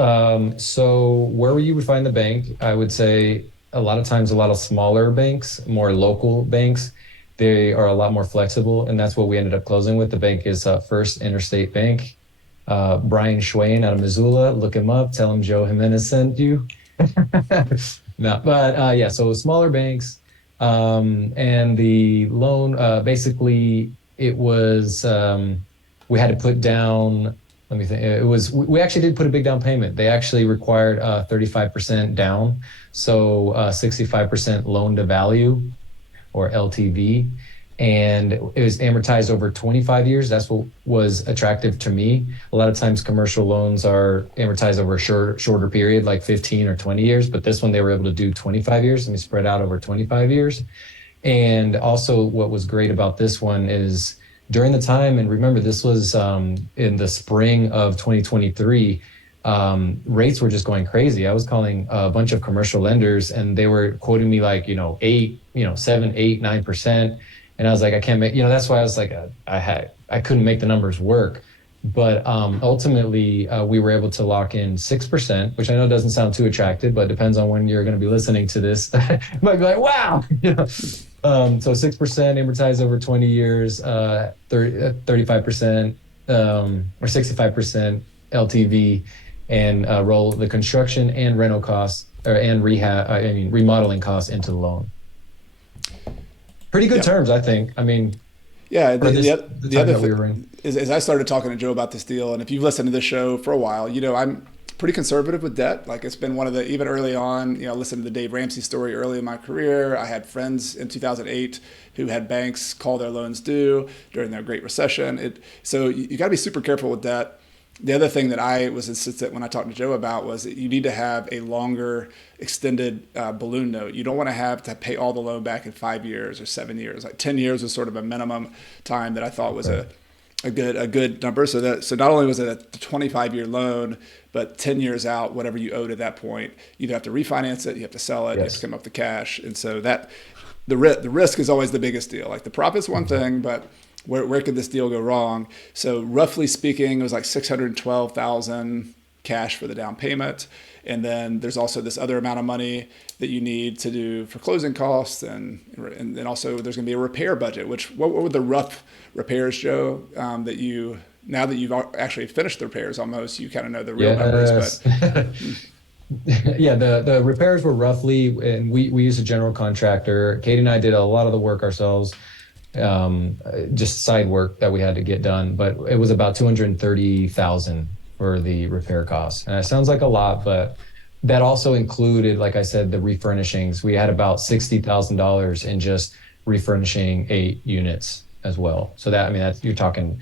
So where you would find the bank, I would say a lot of times, a lot of smaller banks, more local banks, they are a lot more flexible. And that's what we ended up closing with. The bank is First Interstate Bank. Brian Schwain out of Missoula, look him up, tell him Joe Jimenez sent you. No, but yeah, so smaller banks. And the loan, basically it was, we had to put down, let me think. We actually did put a big down payment. They actually required 35% down. So 65% loan to value, or LTV. And it was amortized over 25 years. That's what was attractive to me. A lot of times commercial loans are amortized over a shorter period, like 15 or 20 years. But this one, they were able to do 25 years. And we spread out over 25 years. And also what was great about this one is, during the time, and remember, this was in the spring of 2023, rates were just going crazy. I was calling a bunch of commercial lenders, and they were quoting me like, 7, 8, 9%. And I was like, I can't make, that's why I was like, I couldn't make the numbers work. But ultimately, we were able to lock in 6%, which I know doesn't sound too attractive, but depends on when you're going to be listening to this. You might be like, wow. So 6% amortized over 20 years, 35% or 65% LTV, and roll the construction and rental costs and remodeling costs into the loan. Pretty good terms, I think. I mean, yeah. The other thing is, I started talking to Joe about this deal, and if you've listened to this show for a while, I'm pretty conservative with debt. Like, it's been one of the, even early on, listening to the Dave Ramsey story early in my career. I had friends in 2008 who had banks call their loans due during the Great Recession. So you got to be super careful with debt. The other thing that I was insistent when I talked to Joe about was that you need to have a longer extended balloon note. You don't want to have to pay all the loan back in 5 years or 7 years. Like 10 years was sort of a minimum time that I thought was a good number. So not only was it a 25-year loan, but 10 years out, whatever you owed at that point, you'd have to refinance it, you have to sell it, you have to come up with the cash. And so that the risk is always the biggest deal. Like, the profit's one thing, but where could this deal go wrong? So roughly speaking, it was like $612,000 cash for the down payment. And then there's also this other amount of money that you need to do for closing costs. And also there's going to be a repair budget, what were the rough repairs, Joe, now that you've actually finished the repairs almost, you kind of know the real numbers. But yeah, the repairs were roughly, and we used a general contractor. Katie and I did a lot of the work ourselves. Just side work that we had to get done, but it was about $230,000 for the repair costs. And it sounds like a lot, but that also included, like I said, the refurnishings. We had about $60,000 in just refurnishing 8 units as well. So that's you're talking,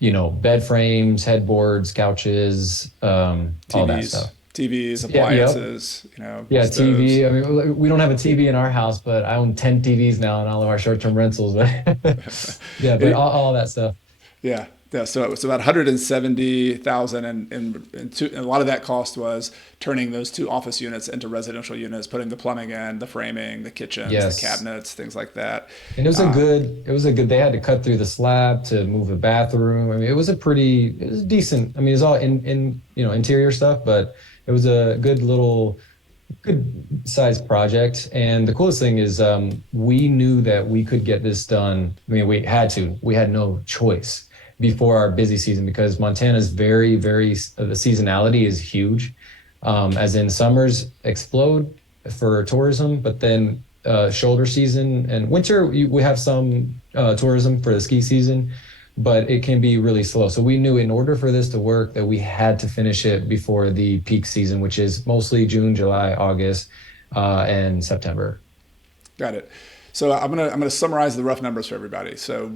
bed frames, headboards, couches, all that stuff. TVs, appliances, Yeah, stoves. TV. I mean, we don't have a TV in our house, but I own 10 TVs now in all of our short-term rentals. Yeah, but all that stuff. Yeah. Yeah, so it was about 170,000, and a lot of that cost was turning those 2 office units into residential units, putting the plumbing in, the framing, the kitchens, the Yes. cabinets, things like that. And they had to cut through the slab to move a bathroom. I mean, it was decent. I mean, it's all interior stuff, but it was a good sized project. And the coolest thing is, we knew that we could get this done. I mean, we had no choice before our busy season, because Montana's the seasonality is huge. As in, summers explode for tourism, but then shoulder season and winter, we have some tourism for the ski season, but it can be really slow. So we knew in order for this to work that we had to finish it before the peak season, which is mostly June, July, August, and September. Got it. So I'm gonna summarize the rough numbers for everybody. So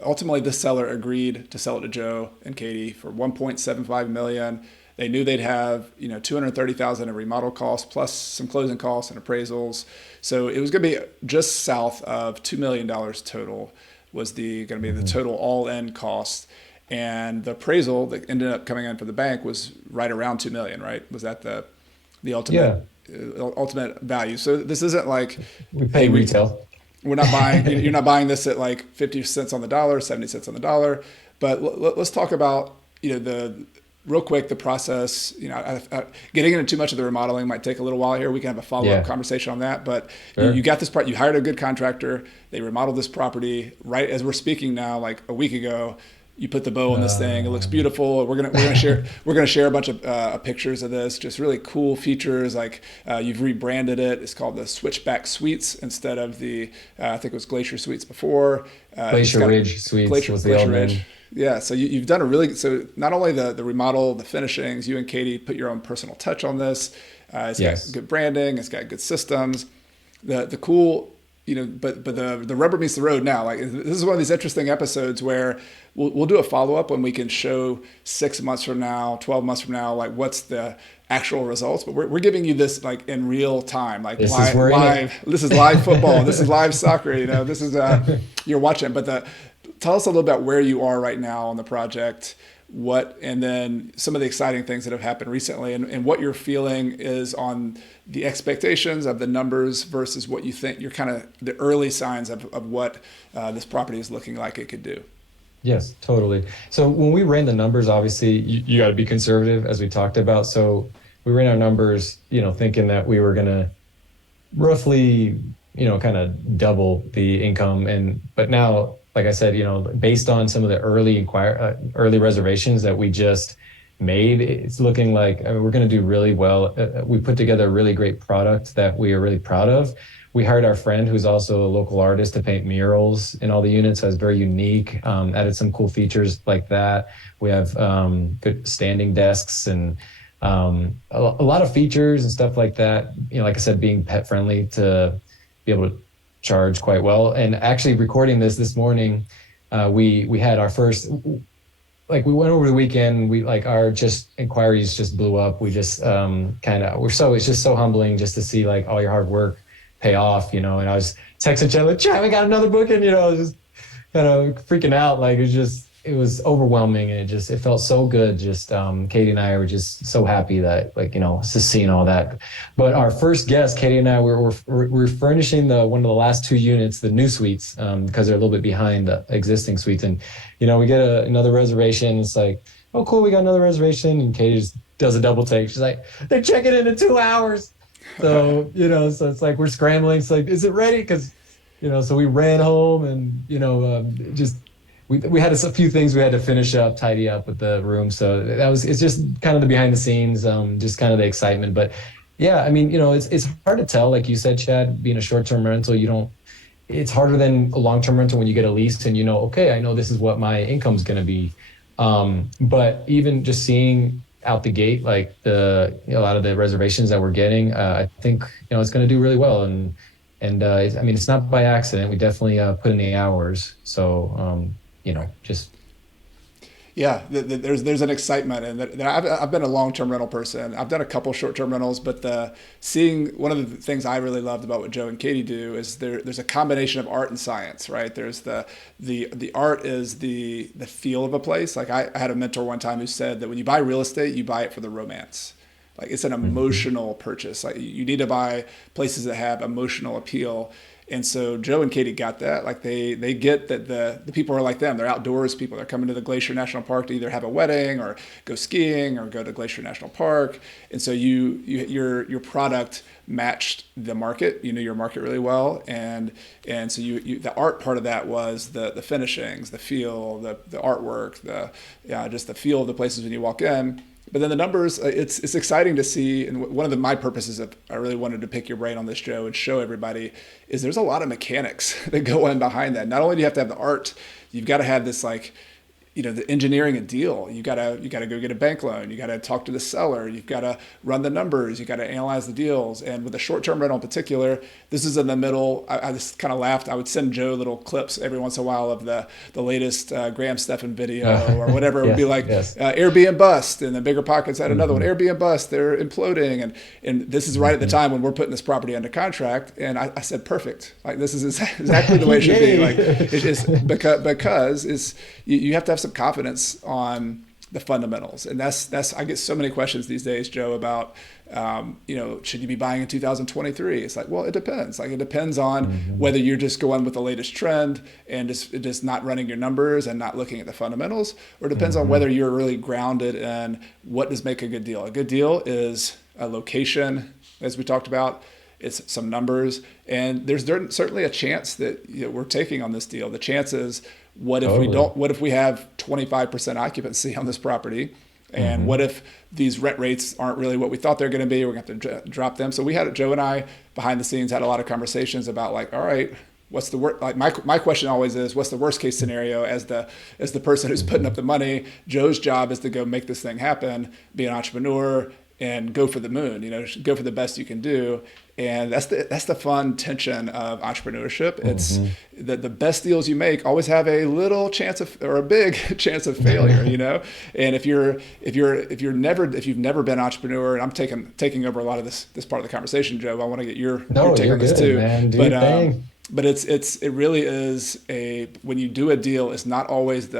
ultimately, this seller agreed to sell it to Joe and Katie for 1.75 million. They knew they'd have 230,000 in remodel costs plus some closing costs and appraisals. So it was going to be just south of $2 million total was going to be the total all-in cost. And the appraisal that ended up coming in for the bank was right around 2 million, right? Was that the ultimate ultimate value? So this isn't like we pay retail. We're not buying. You're not buying this at like 50 cents on the dollar, 70 cents on the dollar. But let's talk about real quick the process. Getting into too much of the remodeling might take a little while here. We can have a follow-up conversation on that. But sure. You got this part. You hired a good contractor. They remodeled this property right as we're speaking now, like a week ago. You put the bow on this thing. It looks beautiful. We're gonna share a bunch of pictures of this. Just really cool features. Like you've rebranded it. It's called the Switchback Suites instead of the I think it was Glacier Suites before. Glacier Ridge Suites was the old name. Yeah, so you've done so not only the remodel, the finishings. You and Katie put your own personal touch on this. It's got good branding. It's got good systems. The cool. But the rubber meets the road now. Like, this is one of these interesting episodes where we'll do a follow-up when we can show 6 months from now, 12 months from now, like what's the actual results. But we're giving you this like in real time, like live. This is live football. This is live soccer. This is you're watching. But tell us a little about where you are right now on the project. And then some of the exciting things that have happened recently, and what your feeling is on the expectations of the numbers versus what you think you're kind of the early signs of what this property is looking like it could do. Yes, totally. So when we ran the numbers, obviously you got to be conservative, as we talked about. So we ran our numbers, thinking that we were going to roughly, kind of double the income. But now, like I said, based on some of the early reservations that we just made, it's looking like we're going to do really well. We put together a really great product that we are really proud of. We hired our friend, who's also a local artist, to paint murals in all the units. So it's very unique. Added some cool features like that. We have good standing desks and a lot of features and stuff like that. Like I said, being pet friendly to be able to charge quite well. And actually recording this morning, we had our first, we went over the weekend, our inquiries just blew up. We just it's just so humbling just to see like all your hard work pay off, and I was texting Chad, like, Chad, we got another booking, I was just kind of freaking out. Like, it was overwhelming, and it felt so good. Just Katie and I were just so happy that just seeing all that. But our first guest, Katie and I, we're furnishing one of the last 2 units, the new suites, because they're a little bit behind the existing suites. And we get another reservation. It's like, oh cool, we got another reservation, and Katie just does a double take. She's like, they're checking in 2 hours. So so it's like we're scrambling. It's like, is it ready? Because so we ran home and we had a few things we had to finish up, tidy up with the room. So it's just kind of the behind the scenes, just kind of the excitement. But yeah, I mean, it's hard to tell. Like you said, Chad, being a short-term rental, it's harder than a long-term rental when you get a lease and okay, I know this is what my income's going to be. But even just seeing out the gate, like a lot of the reservations that we're getting, I think, it's going to do really well. And I mean, it's not by accident. We definitely put in the hours. So, just. Yeah, there's an excitement, and I've been a long-term rental person. I've done a couple short-term rentals, but seeing one of the things I really loved about what Joe and Katie do is there's a combination of art and science, right? There's the art is the feel of a place. Like I had a mentor one time who said that when you buy real estate, you buy it for the romance. Like it's an emotional purchase. Like you need to buy places that have emotional appeal. And so Joe and Katie got that. Like they get that the people are like them. They're outdoors people. They're coming to the Glacier National Park to either have a wedding or go skiing or go to Glacier National Park. And so your product matched the market. You knew your market really well. And so the art part of that was the finishings, the feel, the artwork, just the feel of the places when you walk in. But then the numbers, it's exciting to see. And one of my purposes that I really wanted to pick your brain on this, Joe, and show everybody is there's a lot of mechanics that go in behind that. Not only do you have to have the art, you've got to have this the engineering a deal. You gotta go get a bank loan. You gotta talk to the seller. You've gotta run the numbers. You gotta analyze the deals. And with a short-term rental in particular, this is in the middle. I just kind of laughed. I would send Joe little clips every once in a while of the latest Graham Stephan video or whatever. It would be like Airbnb bust, and the Bigger Pockets had another one. Airbnb bust. They're imploding, and this is right at the time when we're putting this property under contract. And I said, perfect. Like this is exactly the way it should be. Like it's just because you have to have some confidence on the fundamentals. And that's I get so many questions these days, Joe, about should you be buying in 2023? It's like, well, it depends. Like it depends on whether you're just going with the latest trend and just not running your numbers and not looking at the fundamentals, or it depends on whether you're really grounded in what does make a good deal. A good deal is a location, as we talked about. It's some numbers, and there's certainly a chance that we're taking on this deal. The chance is, what if we don't? What if we have 25% occupancy on this property, and what if these rent rates aren't really what we thought they're going to be? We're going to have to drop them. So Joe and I behind the scenes had a lot of conversations about like, all right, what's the worst? Like my question always is, what's the worst case scenario? As the person who's putting up the money, Joe's job is to go make this thing happen, be an entrepreneur, and go for the moon. Go for the best you can do. And that's the fun tension of entrepreneurship. It's the best deals you make always have a little chance or a big chance of failure, And if you've never been an entrepreneur, and I'm taking over a lot of this part of the conversation, Joe, I want to get your take on this too. Man. But it really is when you do a deal, it's not always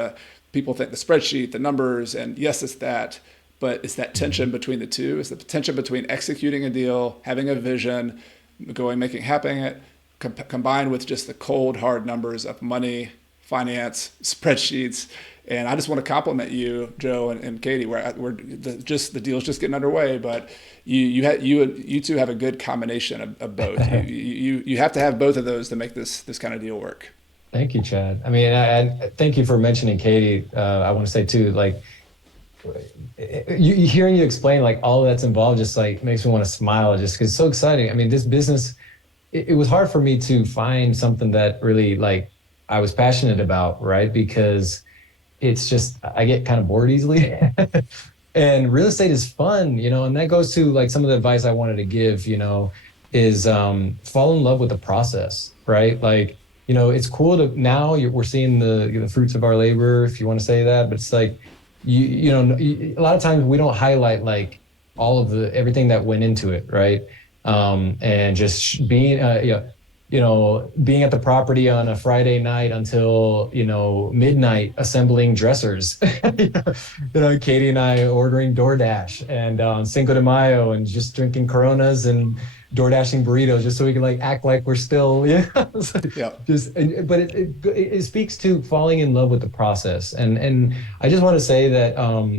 people think the spreadsheet, the numbers, and yes, it's that. But it's that tension between the two. It's the tension between executing a deal, having a vision, making it happen, combined with just the cold, hard numbers of money, finance, spreadsheets. And I just want to compliment you, Joe and Katie, the deal's just getting underway. But you two have a good combination of both. you have to have both of those to make this kind of deal work. Thank you, Chad. I mean, I thank you for mentioning Katie. I want to say too, like, hearing you explain like all that's involved just like makes me want to smile, just because it's so exciting. I mean, this business, it was hard for me to find something that really like I was passionate about, right? Because it's just, I get kind of bored easily. And real estate is fun, and that goes to like some of the advice I wanted to give, is fall in love with the process, right? Like, it's cool to now we're seeing the fruits of our labor, if you want to say that, but it's like, a lot of times we don't highlight like all of everything that went into it, right? And just being, being at the property on a Friday night until, midnight assembling dressers. Katie and I ordering DoorDash and on Cinco de Mayo and just drinking Coronas and DoorDashing burritos just so we can like act like we're still, but it speaks to falling in love with the process. And I just want to say that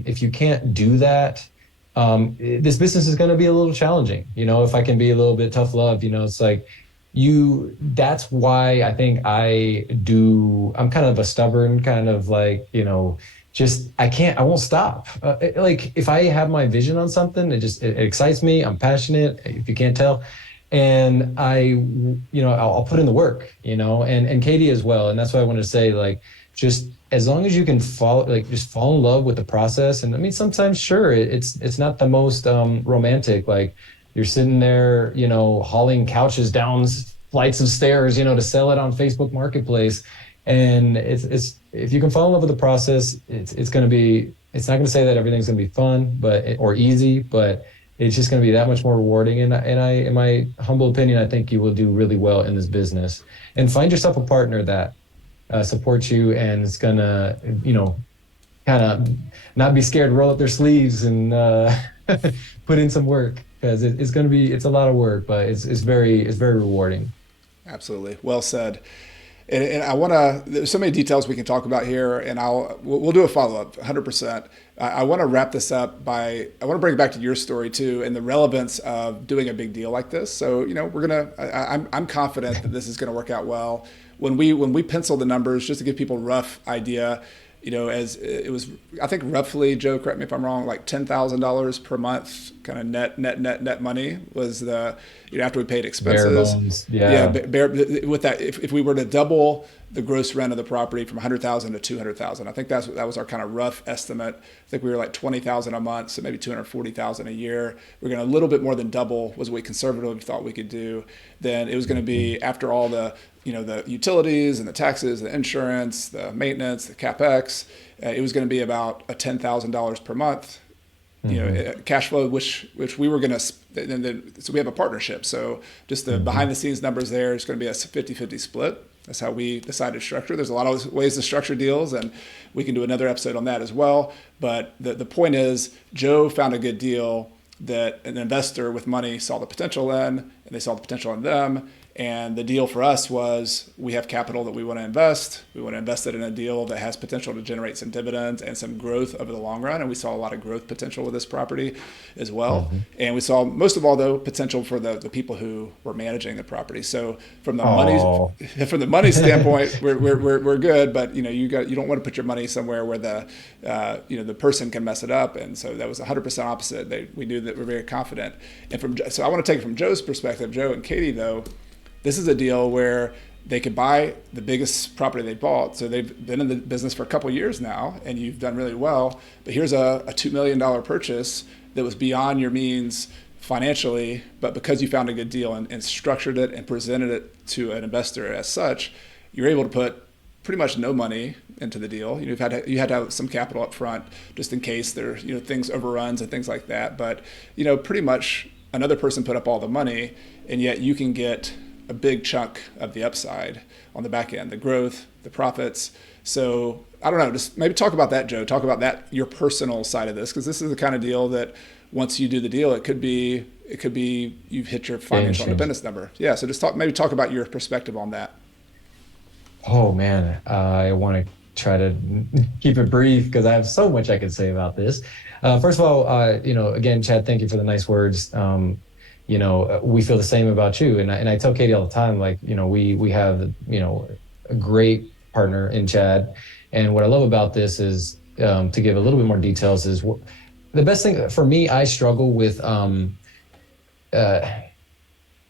if you can't do that, this business is going to be a little challenging. If I can be a little bit tough love, it's like that's why I think I'm kind of a stubborn kind of like, I won't stop. Like if I have my vision on something, it excites me. I'm passionate, if you can't tell. And I'll put in the work, and Katie as well. And that's why I want to say, like, just as long as you can fall in love with the process. And I mean, sometimes, sure, it's not the most romantic, like you're sitting there, hauling couches down flights of stairs, to sell it on Facebook Marketplace. And it's if you can fall in love with the process, it's going to be, it's not going to say that everything's going to be fun, or easy, but it's just going to be that much more rewarding. In my humble opinion, I think you will do really well in this business. And find yourself a partner that supports you and is going to, kind of not be scared to roll up their sleeves and put in some work, because it's a lot of work, but it's very rewarding. Absolutely. Well said. And I want to, there's so many details we can talk about here, and we'll do a follow-up 100%. I want to wrap this up I want to bring it back to your story too, and the relevance of doing a big deal like this. So, I'm confident that this is going to work out well. When we pencil the numbers, just to give people a rough idea, as it was, I think roughly, Joe, correct me if I'm wrong, like $10,000 per month, kind of net money was the, after we paid expenses. Bare bones, yeah. With that, if we were to double the gross rent of the property from 100,000 to 200,000, I think that was our kind of rough estimate. I think we were like 20,000 a month, so maybe 240,000 a year. We're going to a little bit more than double was what we conservatively thought we could do. Then it was going to be, after all the the utilities and the taxes, the insurance, the maintenance, the CapEx, it was going to be about a $10,000 per month. Cash flow, which we were going to, so we have a partnership. So just the behind the scenes numbers there is going to be a 50-50 split. That's how we decided to structure. There's a lot of ways to structure deals, and we can do another episode on that as well. But the point is, Joe found a good deal that an investor with money saw the potential in, and they saw the potential in them. And the deal for us was, we have capital that we want to invest. We want to invest it in a deal that has potential to generate some dividends and some growth over the long run. And we saw a lot of growth potential with this property as well. And we saw, most of all, though, potential for the people who were managing the property. So from the money standpoint, we're good. But you don't want to put your money somewhere where the person can mess it up. And so that was 100% opposite. We knew that we're very confident. And so I want to take it from Joe's perspective, Joe and Katie, though. This is a deal where they could buy the biggest property they bought. So they've been in the business for a couple of years now, and you've done really well. But here's a $2 million purchase that was beyond your means financially, but because you found a good deal and structured it and presented it to an investor as such, you're able to put pretty much no money into the deal. You had to have some capital up front just in case there things overruns and things like that. But pretty much another person put up all the money, and yet you can get a big chunk of the upside on the back end, the growth, the profits. So I don't know, just maybe talk about that, Joe. Talk about that, your personal side of this, because this is the kind of deal that once you do the deal, it could be you've hit your financial independence number. Yeah. So just talk about your perspective on that. Oh man, I want to try to keep it brief because I have so much I could say about this. First of all, again, Chad, thank you for the nice words. We feel the same about you. And I tell Katie all the time, we have, a great partner in Chad. And what I love about this is, to give a little bit more details, is the best thing for me, I struggle with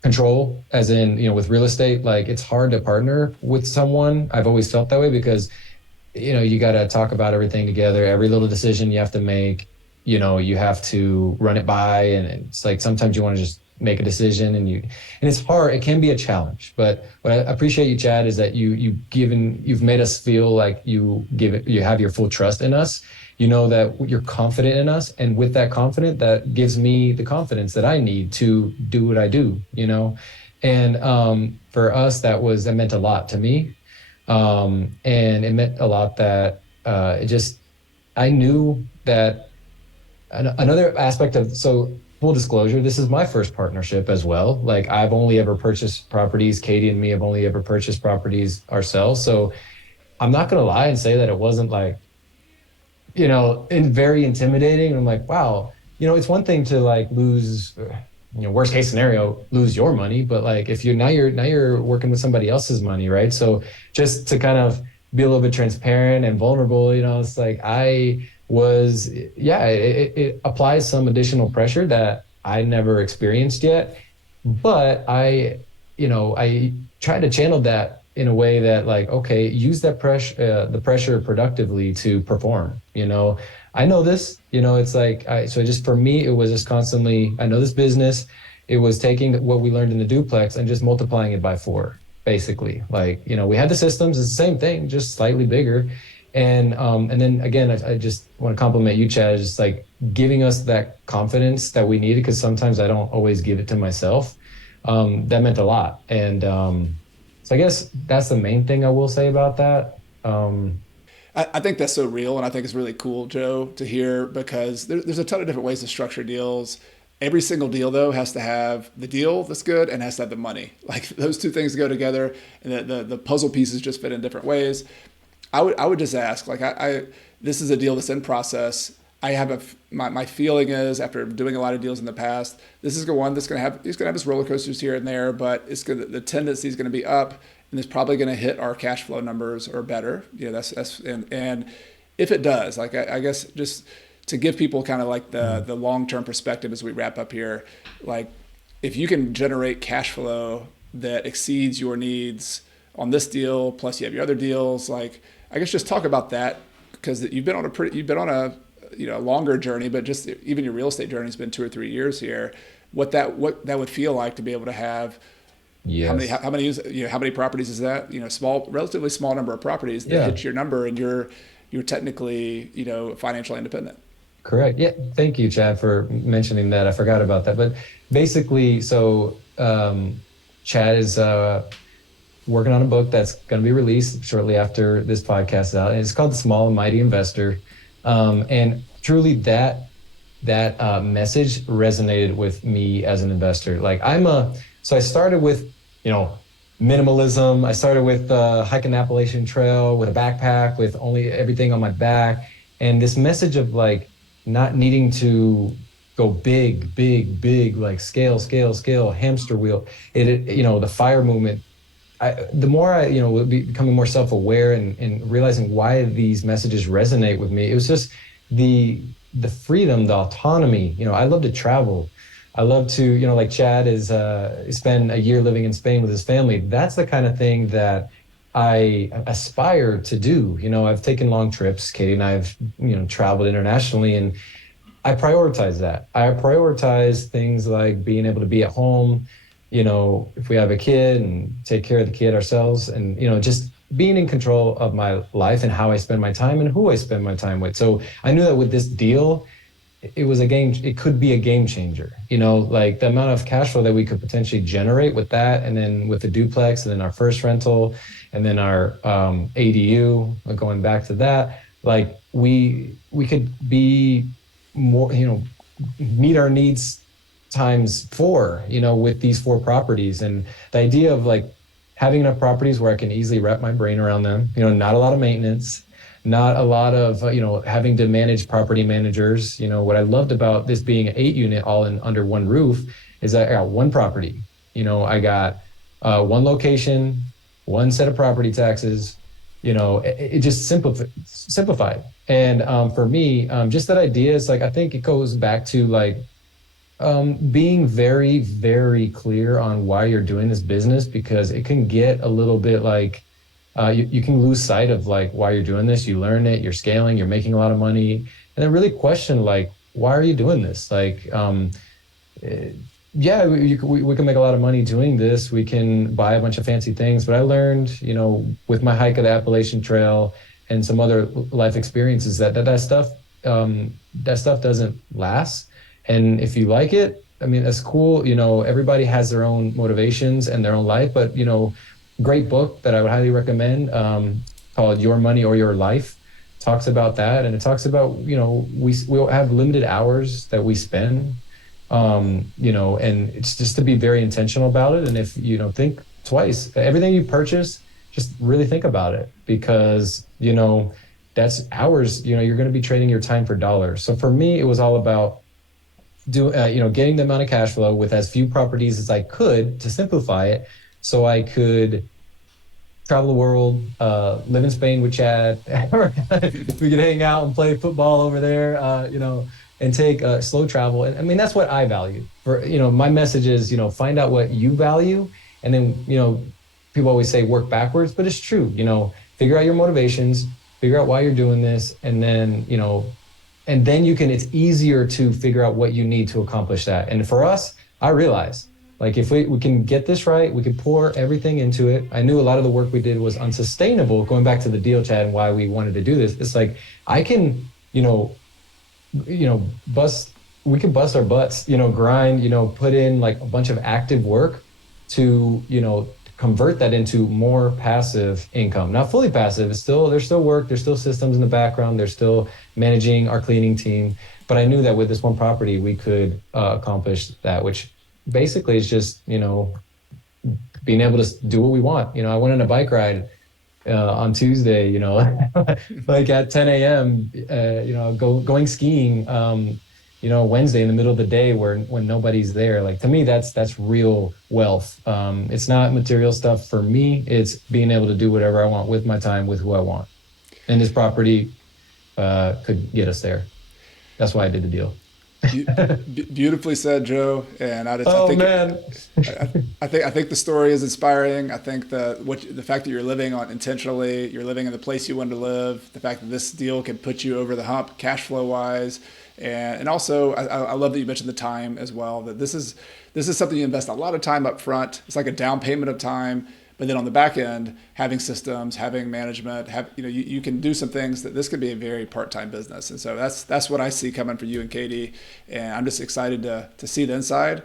control, as in, with real estate. Like, it's hard to partner with someone. I've always felt that way because, you got to talk about everything together. Every little decision you have to make, you have to run it by. And it's like, sometimes you want to just make a decision and it's hard. It can be a challenge, but what I appreciate you, Chad, is that you've made us feel like you have your full trust in us. That you're confident in us, and with that confidence, that gives me the confidence that I need to do what I do. And for us, that meant a lot to me, and it meant a lot that I knew that another aspect of, so full disclosure, this is my first partnership as well. Like, I've only ever purchased properties. Katie and me have only ever purchased properties ourselves. So I'm not going to lie and say that it wasn't like, very intimidating. I'm like, wow, it's one thing to like lose, worst case scenario, lose your money. But like, if you're working with somebody else's money, right? So just to kind of be a little bit transparent and vulnerable, it's like it applies some additional pressure that I never experienced yet. But I try to channel that in a way that, like, okay, use that the pressure productively to perform. I know this, it's like, for me, it was just constantly, I know this business. It was taking what we learned in the duplex and just multiplying it by 4. basically. Like, we had the systems, it's the same thing, just slightly bigger. And then again, I just want to compliment you, Chad, just like giving us that confidence that we needed, because sometimes I don't always give it to myself. That meant a lot. And so I guess that's the main thing I will say about that. I think that's so real, and I think it's really cool, Joe, to hear, because there's a ton of different ways to structure deals. Every single deal, though, has to have the deal that's good and has to have the money. Like those two things go together, and the puzzle pieces just fit in different ways. I would just ask, like, this is a deal that's in process. I have my feeling is, after doing a lot of deals in the past, this is the one that's he's gonna have his roller coasters here and there, but the tendency is gonna be up, and it's probably gonna hit our cash flow numbers or better. And if it does, like, I guess just to give people kind of like the long-term perspective as we wrap up here, like, if you can generate cash flow that exceeds your needs on this deal, plus you have your other deals, like, I guess just talk about that, because you've been on a longer journey, but just even your real estate journey has been 2 or 3 years here. What that would feel like to be able to have, Yes. how many properties is that? Relatively small number of properties that hit your number, and you're technically, financially independent. Correct. Yeah. Thank you, Chad, for mentioning that. I forgot about that. But basically, so Chad is working on a book that's going to be released shortly after this podcast is out. And it's called The Small and Mighty Investor. And truly that message resonated with me as an investor. Like, so I started with, minimalism. I started with hiking the Appalachian Trail with a backpack, with only everything on my back. And this message of like not needing to go big, like scale, hamster wheel, the FIRE movement. The more I, becoming more self-aware and realizing why these messages resonate with me, it was just the freedom, the autonomy. I love to travel. I love to, like Chad is spend a year living in Spain with his family. That's the kind of thing that I aspire to do. I've taken long trips. Katie and I have, traveled internationally, and I prioritize that. I prioritize things like being able to be at home, if we have a kid, and take care of the kid ourselves, and, just being in control of my life and how I spend my time and who I spend my time with. So I knew that with this deal, it could be a game changer, like the amount of cash flow that we could potentially generate with that. And then with the duplex, and then our first rental, and then our ADU, going back to that, like we could be more, meet our needs times 4, with these 4 properties. And the idea of like having enough properties where I can easily wrap my brain around them, not a lot of maintenance, not a lot of, having to manage property managers. What I loved about this being an 8 unit all under one roof is that I got one property. I got one location, one set of property taxes. It just simplified. And for me, just that idea is like, I think it goes back to like, being very, very clear on why you're doing this business, because it can get a little bit like, you can lose sight of like why you're doing this. You learn it, you're scaling, you're making a lot of money, and then really question like, why are you doing this? Like, yeah, we can make a lot of money doing this. We can buy a bunch of fancy things, but I learned, with my hike of the Appalachian Trail and some other life experiences that stuff doesn't last. And if you like it, I mean, that's cool. Everybody has their own motivations and their own life, but, great book that I would highly recommend, called Your Money or Your Life, talks about that. And it talks about, we'll have limited hours that we spend, and it's just to be very intentional about it. And if you don't think twice, everything you purchase, just really think about it, because, that's hours, you're going to be trading your time for dollars. So for me, it was all about getting the amount of cash flow with as few properties as I could to simplify it, so I could travel the world, live in Spain with Chad. We could hang out and play football over there, and take slow travel. And I mean, that's what I value. My message is, find out what you value, and then, people always say work backwards, but it's true. Figure out your motivations, figure out why you're doing this, and then, it's easier to figure out what you need to accomplish that. And for us, I realized, Like if we can get this right, we could pour everything into it. I knew a lot of the work we did was unsustainable, going back to the deal, Chad, and why we wanted to do this. It's like, I can, we can bust our butts, grind, put in like a bunch of active work to, convert that into more passive income. Not fully passive. There's still work, there's still systems in the background, there's still managing our cleaning team. But I knew that with this one property, we could accomplish that, which basically is just, being able to do what we want. I went on a bike ride on Tuesday, like at 10 a.m., going skiing, Wednesday in the middle of the day when nobody's there. Like, to me, that's real wealth. It's not material stuff for me. It's being able to do whatever I want with my time, with who I want. And this property could get us there. That's why I did the deal. Beautifully said, Joe. And I think the story is inspiring. I think the fact that you're living on intentionally, you're living in the place you want to live, the fact that this deal can put you over the hump cash flow wise. And also, I love that you mentioned the time as well, that this is something you invest a lot of time up front. It's like a down payment of time. But then on the back end, having systems, having management, you can do some things that this could be a very part-time business. And so that's what I see coming for you and Katie. And I'm just excited to see the inside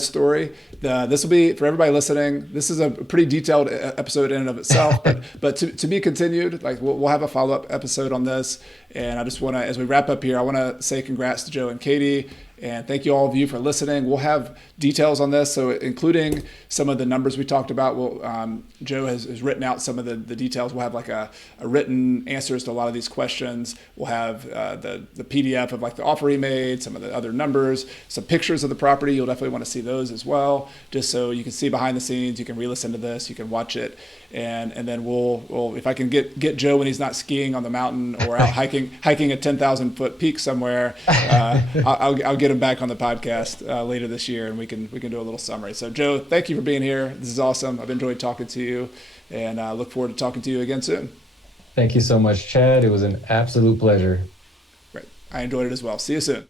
story. This will be, for everybody listening, this is a pretty detailed episode in and of itself, but to be continued. Like we'll have a follow-up episode on this. And I just want to, as we wrap up here, I want to say congrats to Joe and Katie. And thank you all of you for listening. We'll have details on this, so including some of the numbers we talked about. Joe has written out some of the details. We'll have like a written answers to a lot of these questions. We'll have the PDF of like the offer he made, some of the other numbers, some pictures of the property. You'll definitely want to see those as well, just so you can see behind the scenes. You can re-listen to this. You can watch it. And then we'll if I can get Joe when he's not skiing on the mountain or out hiking a 10,000 foot peak somewhere, I'll get him back on the podcast later this year, and we can do a little summary. So Joe, thank you for being here. This is awesome. I've enjoyed talking to you, and look forward to talking to you again soon. Thank you so much, Chad. It was an absolute pleasure. Great. I enjoyed it as well. See you soon.